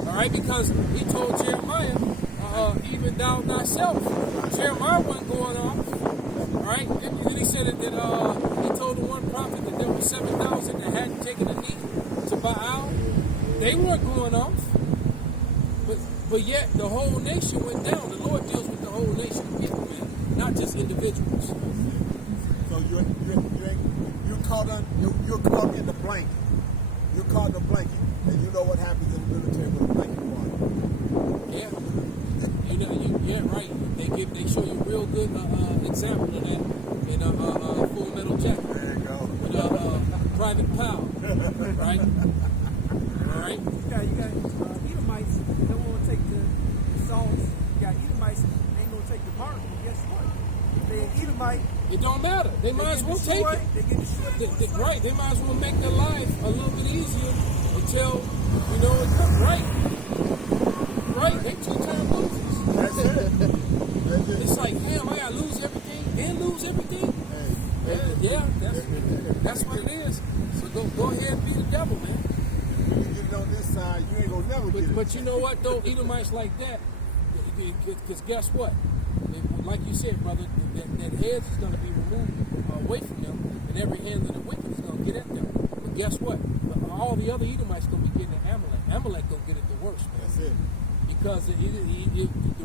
All right, because he told Jeremiah, even thou thyself. Jeremiah wasn't going off. All right, then he said that he told the one prophet that there were 7,000 that hadn't taken a knee to Baal. They weren't going off. But yet the whole nation went down. The Lord deals with the whole nation of people, man, not just individuals. So you're caught in the blanket. You're caught in the blanket, and you know what happens in the military with a blanket water. Yeah, right. They show you a real good example of that in Full Metal Jacket. There you go. With Private Powell, right? All right. You got Edomites don't want to take the sauce. You got Edomites ain't gonna take the mark. But guess what? If they an Edomite, it don't matter. They might as well take it. They get destroyed. Right. They might as well make their life a little bit easier until it comes right. Right. They two-time losers. That's it. It's like, damn, I gotta lose everything, then lose everything. That's what it is. So go ahead and be the devil, man. When you get it on this side, you ain't gonna never get it. But you know what though, Edomites like that, because guess what? Like you said, brother, that heads is gonna be removed away from them, and every hand of the wicked is gonna get at them. But guess what? All the other Edomites gonna be getting at Amalek. Amalek gonna get it the worst, man. That's it. Because the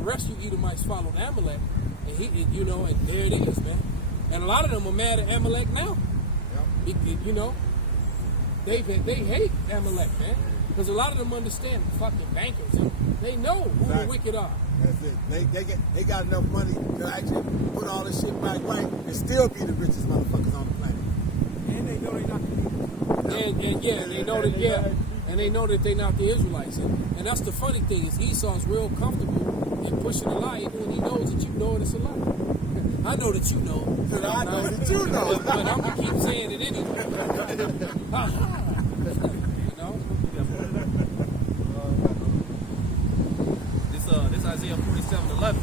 rest of you Edomites followed Amalek, and and there it is, man. And a lot of them are mad at Amalek now. Yep. They hate Amalek, man, because a lot of them understand fucking bankers. They know who the wicked are. That's it. They got enough money to actually put all this shit back right and still be the richest motherfuckers on the planet. And they know they're not the people. And they know that they're not the Israelites. And that's the funny thing is Esau's real comfortable in pushing a lie even when he knows that you know it's a lie. I know that you know. But I know that you know. But I'm going to keep saying it anyway. This Isaiah 47:11.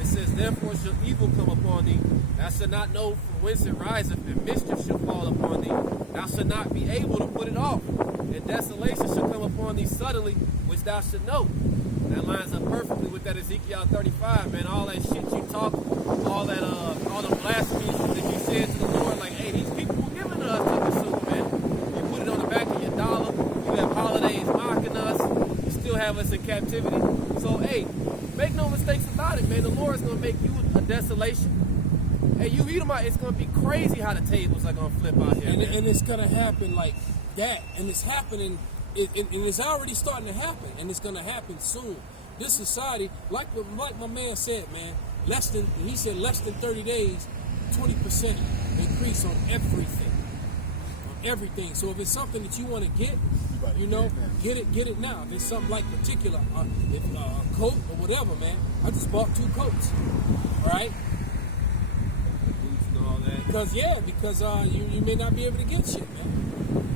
It says, therefore shall evil come upon thee. Thou shalt not know from whence it riseth, and mischief shall fall upon thee. Thou shalt not be able to put it off. And desolation shall come upon thee suddenly, which thou shalt know. That lines up perfectly with that Ezekiel 35, man. All that shit you talk, all the blasphemies that you said to the Lord, like, hey, these people were giving us to consume, man. You put it on the back of your dollar. You have holidays mocking us. You still have us in captivity. So, hey, make no mistakes about it, man. The Lord's going to make you a desolation. Hey, you Edomite, it's going to be crazy how the tables are going to flip out here, and it's going to happen like that. And it's happening. And it's already starting to happen, and it's going to happen soon. This society, like my man said, man, less than 30 days, 20% increase on everything. On everything. So if it's something that you want to get, get it now. If it's something like particular, if a coat or whatever, man, I just bought 2 coats. All right? Because you may not be able to get shit, man.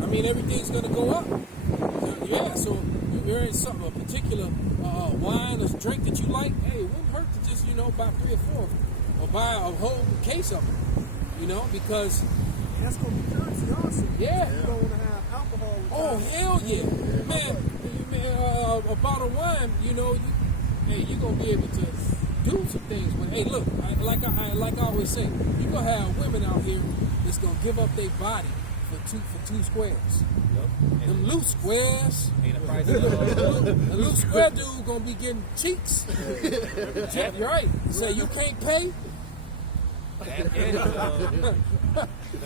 I mean, everything's going to go up. Yeah, so if you're in a particular wine or drink that you like, hey, it wouldn't hurt to just, buy 3 or 4 or buy a whole case of them, because... That's going to be currency also. Yeah. You don't want to have alcohol with Oh, hell yeah. Man, a bottle of wine, you're going to be able to do some things with. Hey, look, like I always say, you're going to have women out here that's going to give up their body for two squares. Yep. Them loose squares. Ain't a price. The loose square dude gonna be getting cheeks. You're right. Say you can't pay. The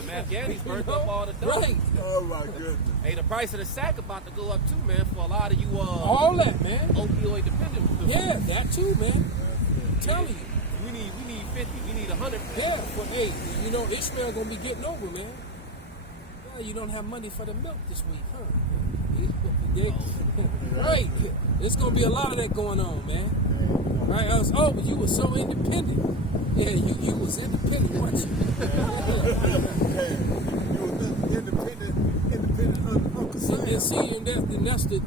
Afghanis burnt up all the dough. Right. Oh my goodness. Hey, the price of the sack about to go up too, man, for a lot of you all that, man. Opioid dependent people. Yeah, that too, man. I'm telling you. We need 50, we need 100. Yeah, but hey, Ishmael gonna be getting over, man. You don't have money for the milk this week, huh? Right. There's gonna be a lot of that going on, man. Right? But you were so independent. Yeah, you was independent, weren't you? You were independent unconcerned. And see, and that's the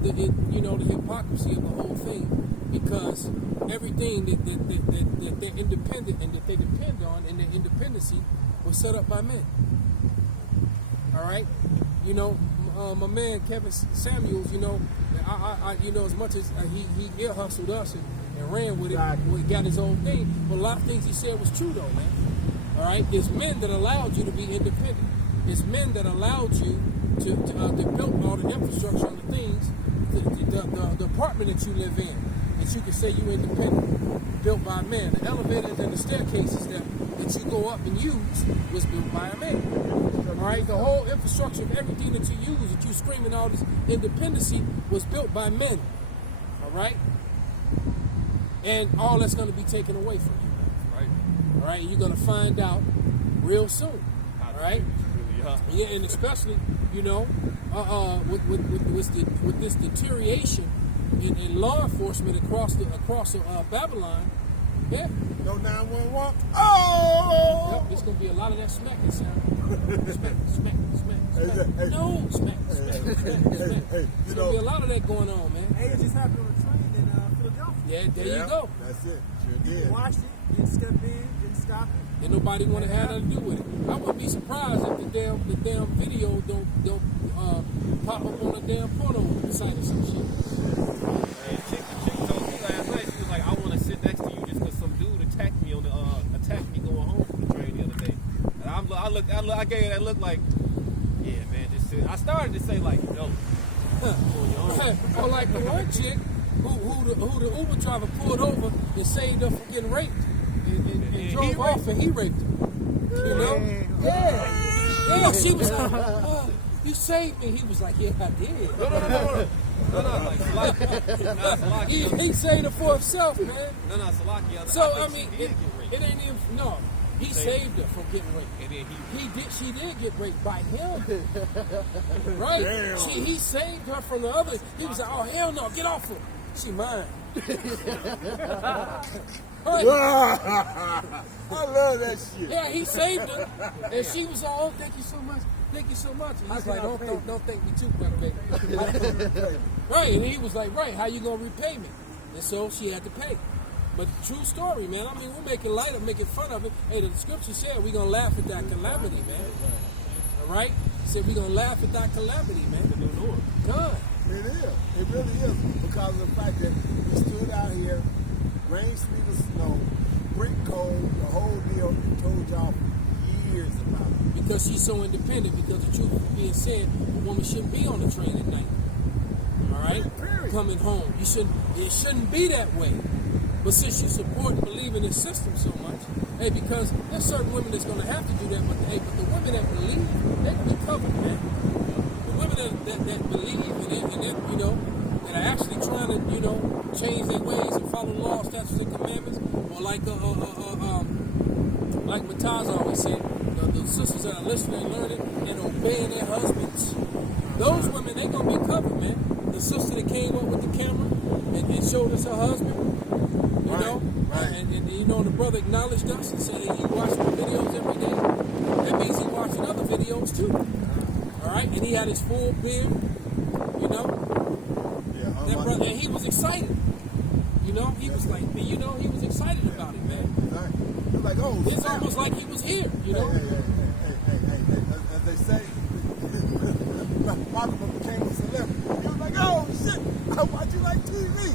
hypocrisy of the whole thing, because everything that they're independent and that they depend on in their independency was set up by men. All right, my man Kevin Samuels, I as much as he ear hustled us and ran with it, got his own thing, but a lot of things he said was true though, man. All right, it's men that allowed you to be independent. It's men that allowed you to build all the infrastructure and the things, the apartment that you live in, that you can say you're independent, built by men. The elevators and the staircases that you go up and use was built by a man. All right, the whole infrastructure of everything that you use, that you screaming all this independency, was built by men. All right, and all that's going to be taken away from you. Right. All right, you're going to find out real soon. All right. Yeah, and especially, with this deterioration in law enforcement across Babylon. Yeah. No 911. Oh! Yep, there's gonna be a lot of that smacking sound. Smack. Hey. No, smack. Hey, There's gonna be a lot of that going on, man. Hey, it just happened on a train in Philadelphia. Yeah, there you go. That's it. Sure did. Watched it, didn't step in, didn't stop it. And nobody want to have nothing to do with it. I wouldn't be surprised if the damn video don't pop up on a damn porno site or some shit. Hey, chick told me last night, she was like, I want to sit next to you just because some dude attacked me going home from the train the other day. And I gave her that look like, yeah, man, just sit. I started to say like, no. Or like the one chick who the Uber driver pulled over and saved her from getting raped. And drove off and he raped her. Yeah, she was like, you saved me. He was like, yeah, I did. No, he saved her for himself, man. No, Salaki. So, I mean, it ain't even, no. He saved her from getting raped. And then she did get raped by him. Right? Damn. He saved her from the other. He was like, oh, hell no, get off her. She mine. I love that shit. Yeah, he saved her, and she was all, oh, thank you so much. And he's like, don't thank me too, brother, baby. Right, and he was like, right, how you gonna repay me? And so she had to pay. But true story, man. I mean, we're making light of, making fun of it. Hey, the scripture said we're gonna laugh at that calamity, man. All right? It said we're gonna laugh at that calamity, man. God. It is. It really is. Because of the fact that we stood out here, rain, sleet, or snow, brick cold, the whole deal, and told y'all for years about it. Because she's so independent, because the truth is being said, a woman shouldn't be on the train at night. All right? Period. Coming home. It shouldn't be that way. But since you support and believe in this system so much, hey, because there's certain women that's going to have to do that, but the women that believe, they're going to be covered, man. The women that believe and that are actually trying to, change their ways and follow the law, statutes, and commandments, or like Mataz always said, the sisters that are listening and learning and obeying their husbands, those women, they're going to be covered, man. The sister that came up with the camera and showed us her husband, Right. and the brother acknowledged us and said, hey, you watch my videos every day. That means he watching other videos too. All right, and he had his full beard, Yeah, that brother, and he was excited. He was like, he was excited about it, man. Right. It's like, oh, It's almost like he was here, Hey, as they say, Malcolm became a celebrity. He was like, oh, shit, I watch you like TV.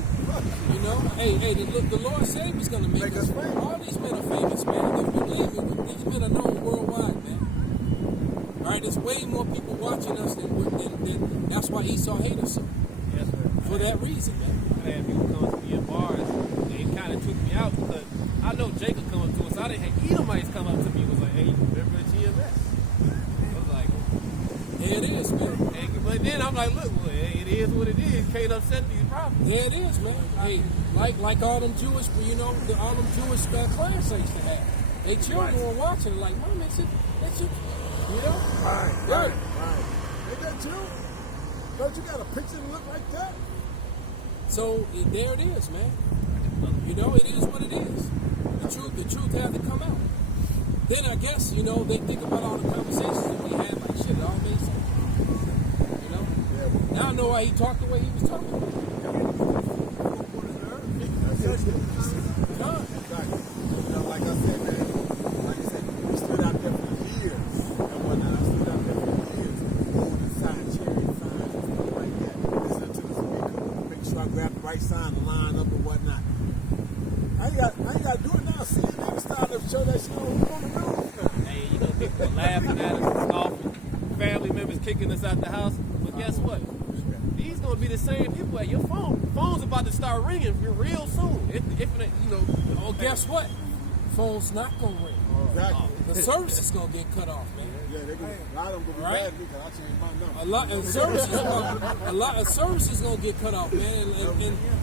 Hey, the Lord said He's going to make us famous. All these men are famous, man. If you believe it, these men are known worldwide, man. All right, there's way more people watching us than that's why Esau hates us so. Yes, sir. For that reason, man. I had people come to me in bars, and it kind of took me out because I know Jacob come up to us. I didn't have Edomites come up to me and was like, hey, you remember the GMS? I was like, There it is, man. but then I'm like, look, well, it is what it is. Can't upset these problems. There it is, man. Hey, like all them Jewish, all them Jewish class they used to have. They children were watching, like, Mom, that's it, Right. Ain't that true? Don't you got a picture that look like that? So there it is, man. You know, it is what it is. The truth had to come out. Then I guess, you know, they think about all the conversations that we had, like shit, it all made sense. You know? Yeah. Now I know why he talked the way he was talking. Exactly. You know, like I said, man, we stood out there for years and whatnot. I stood out there for years, holding signs, cheering signs and stuff like that. Listening to the speaker, make sure I grab the right sign to line up and whatnot. I ain't got to do it now. See, you never started to show that shit on the news. Hey, you know, people laughing at us, scoffing, family members kicking us out the house. But guess what? These gonna be the same people at your phone. Phone's about to start ringing real soon. If you know, Oh, guess what? Phone's not gonna ring. Exactly. The service is gonna get cut off, man. Yeah, they gonna, a lot of them gonna be Right. mad at me because I changed my number. A lot of services gonna get cut off, man.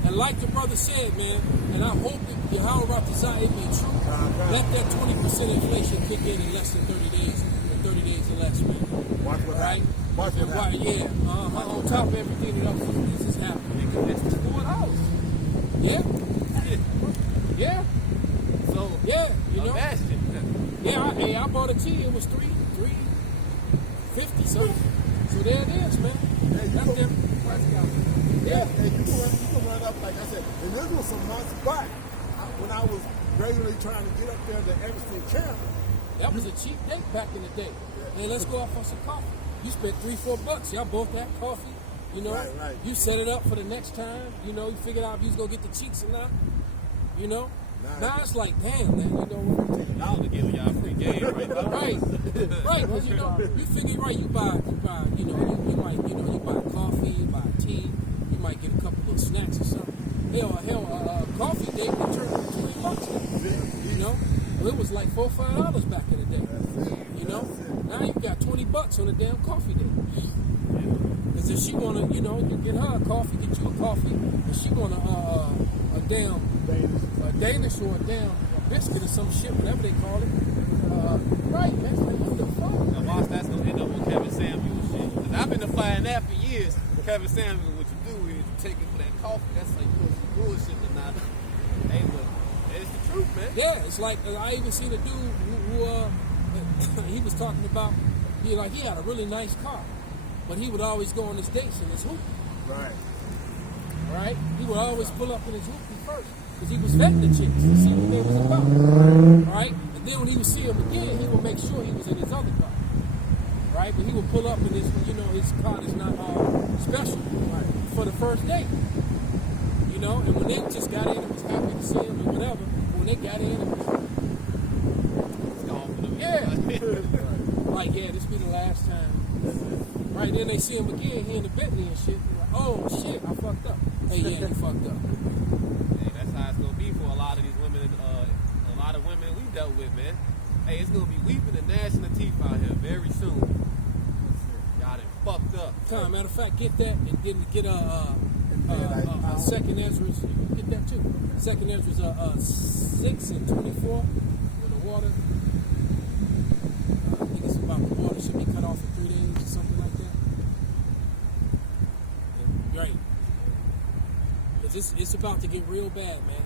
And like the brother said, man, and I hope that Yahweh Rapazah, it be true. Let that 20% inflation kick in less than 30 days, or 30 days or less, man. Watch what Right? happens. Watch what happens. Yeah. On top of everything that else is happening. it's $4. Yeah. Yeah. So Yeah. You know. imagine. Yeah. I bought a tea. It was $3.50 something. So there it is, man. Hey, you That's go- them. Yeah, and you can run up, like I said, and this was some months back when I was regularly trying to get up there to Evanston Camp. That was a cheap date back in the day. Hey, let's go out for some coffee. You spent $3-4. Y'all both had coffee. You know, Right. You set it up for the next time. You know, you figured out if you was gonna get the cheeks or not. You know, now it's like, damn, man. You know what? I'm giving y'all free game right now. Right. Because you know, you figure, right? You buy. You know, you might, you buy coffee, you buy tea, you might get a couple little snacks or something. Hell, coffee date would turn into $20. You know, well, it was like $4 or $5 back in the day. You know, now you got $20 on a damn coffee date. Because if she wanna, you know, you get her a coffee, get you a coffee, and she wanna a damn Danish or a damn biscuit or some shit, whatever they call it. Right, man. Like, what the fuck? Now, boss, that's gonna end up with Kevin Samuels shit. Cause I've been applying that for years. Kevin Samuels, what you do is you take it for that coffee. That's like you some bullshit or not. Hey, look, it's the truth, man. Yeah, it's like I even seen a dude who he was talking about. He had a really nice car, but he would always go on his dates in his hoopty. Right. Right? He would always pull up in his hoopty first because he was vetting the chicks to see what they was about. Right? And then when he would see them again, he would make sure he was in his other car. Right? But he would pull up in his, his car is not special for the first date. You know, and when they just got in, it was happy to see him or whatever. But when they got in, it was gone for them. Yeah. Like, yeah, this be the last time. Right, then they see him again, he in the Bentley and shit. They're like, oh shit, I fucked up. Hey, yeah, you fucked up. Hey, that's how it's gonna be for a lot of these women. A lot of women we dealt with, man. Hey, it's gonna be weeping and gnashing of teeth out here very soon. Y'all done fucked up. Matter of fact, get that and then get a second Ezra's. Get that too. Second Ezra's 6 and 24 with the water. I think it's about the water should be cut off in 3 days or something like that. And, right. Because it's about to get real bad, man.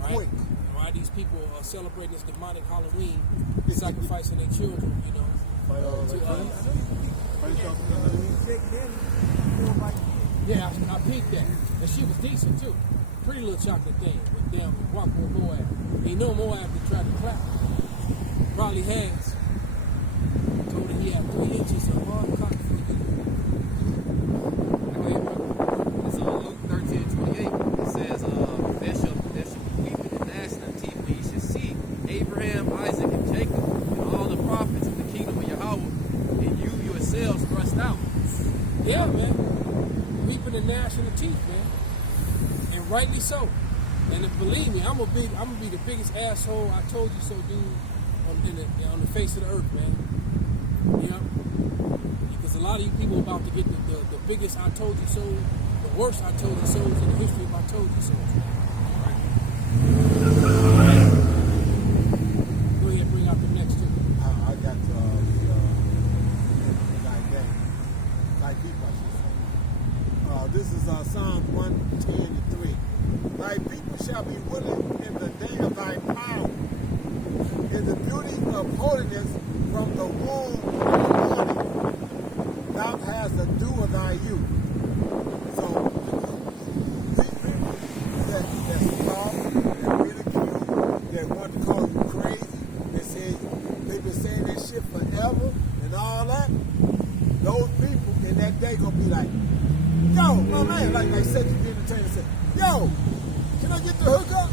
Right? Quick. Why these people are celebrating this demonic Halloween, sacrificing their children, you know. Yeah, I peeped that. And she was decent too. Pretty little chocolate thing with damn Waco Moab. Ain't no Moab that tried to clap. Probably has. Told her he had 3 inches of hard cotton for you. Go ahead, brother. It's on Luke 13:28. It says, there shall be weeping and gnashing of teeth when you shall see Abraham, Isaac, and Jacob, and all the prophets of the kingdom of Yahweh, and you yourselves thrust out. Yeah, man. Weeping and gnashing of teeth, man. And rightly so. And if, believe me, I'm gonna be the biggest asshole I told you so dude on the face of the earth, man. You know? Because a lot of you people about to get the biggest I told you so, the worst I told you so's in the history of I told you so. Right? Go ahead and bring out the next two. I got the guy gang. Guy deep, I should say. shall be willing in the day of thy power. In the beauty of holiness from the womb of the morning, thou hast the dew of thy youth. So, these people that scoff, that ridicule, that want to call you crazy, they say they've been saying that shit forever and all that, those people in that day gonna be like, yo, my man, like said to the entertainer said, yo, can I get the hookup?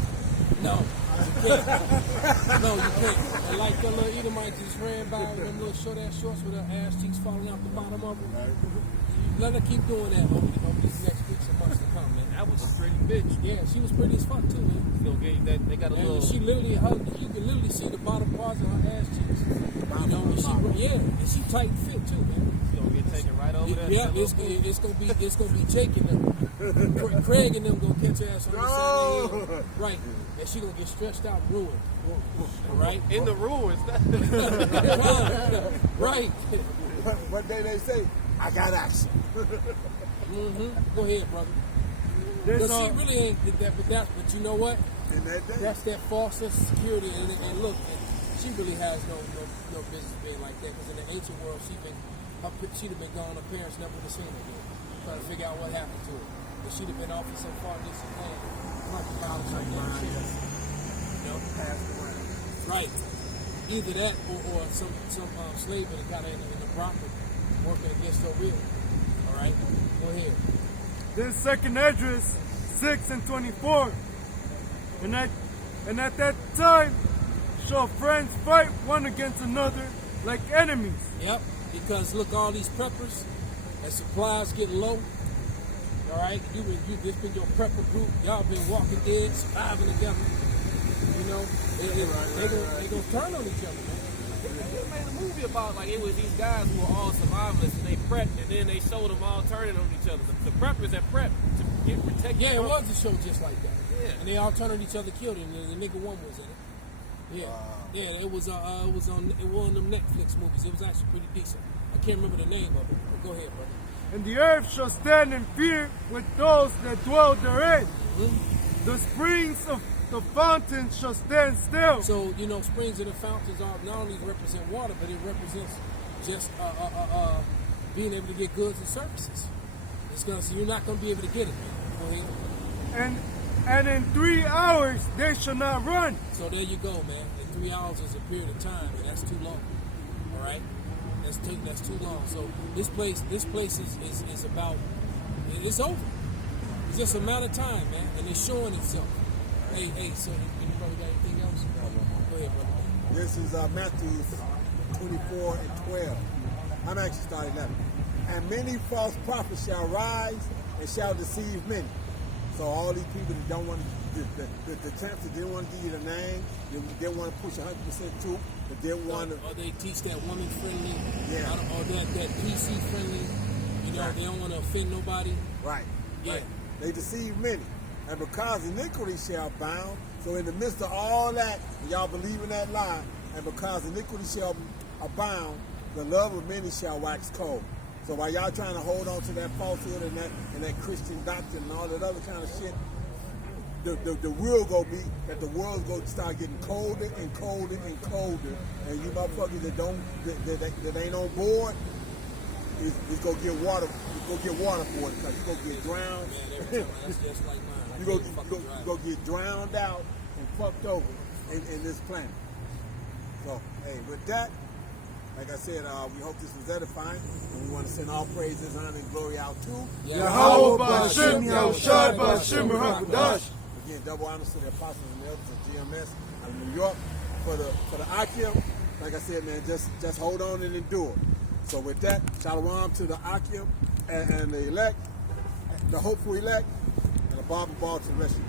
No, you can't. No, you can't. And like the little Edomite just ran by with them little short ass shorts with her ass cheeks falling out the bottom of them. Let her keep doing that over these next weeks and months to come, man. That was a pretty bitch. Yeah, she was pretty as fuck too, man. They got a And little. she literally, you can literally see the bottom parts of her ass cheeks. You know, and she tight fit too, man. She gonna get taken right over there. Yeah, it's gonna be Jake and them. Craig and them gonna catch her ass on the side of the hill. Right. And she gonna get stretched out and ruined. Right? In the ruins. Right. One day they say, I got action. Go ahead, brother. But she really ain't that, but you know what? In that day. That's that false sense of security. And look, she really has no business being like that. Because in the ancient world, she'd have been gone. Her parents never would have seen her again. Trying to figure out what happened to her. But she'd have been off in some far distant land. Like college like that. You know, passed around. Right. Either that or some slave that got in the property working against her will. All right? Go ahead. This second address, 6 and 24. And at that time, shall friends fight one against another like enemies. Yep, because look, all these preppers, as supplies get low, all right, this been your prepper group, y'all been walking dead, surviving together, you know, they gonna turn on each other, man. They made a movie about like it was these guys who were all survivalists and they prepped and then they showed them all turning on each other. The preppers that prepped to get protected. Yeah, it was a show just like that. Yeah. And they all turned on each other, killed him, and the nigga one was in it. Yeah. Yeah, it was on one of them Netflix movies. It was actually pretty decent. I can't remember the name of it, but go ahead, brother. And the earth shall stand in fear with those that dwell therein. The springs of the fountains shall stand still. So, you know, springs and the fountains are not only represent water, but it represents just being able to get goods and services. So you're not going to be able to get it, man. Go ahead. And in 3 hours they shall not run. So there you go, man. And 3 hours is a period of time, and that's too long. All right, that's too long. So this place is about, it's over. It's just a matter of time, man, and it's showing itself. Hey, so anybody got anything else? Go ahead, brother. This is Matthew 24 and 12. I'm actually starting 11. And many false prophets shall rise and shall deceive many. So all these people that don't want to, the champs that didn't want to give you the name, they didn't want to push 100% to, but didn't want to. Or they teach that woman friendly, Yeah. or that PC friendly. You know, they don't want to offend nobody. Right. Yeah. Right. They deceive many. And because iniquity shall abound, so in the midst of all that, y'all believe in that lie, and because iniquity shall abound, the love of many shall wax cold. So while y'all trying to hold on to that falsehood and that Christian doctrine and all that other kind of shit, the real go be that the world's going to start getting colder and colder and colder, and you motherfuckers that ain't on board is going to get water. You go get water for it because you go get drowned. That's just like mine. You go get drowned out and fucked over in this planet. So hey, with that. Like I said, we hope this was edifying, and we want to send all praises, honor, and glory out to Yahweh B'Hashem, Yahushua B'Hashem, Rahadash. Again, double honors to the apostles and the elders of GMS out of New York for the Akim. Like I said, man, just hold on and endure. So with that, shalom to the Akim and the elect, the hopeful elect, and the Bible ball to the rest of you.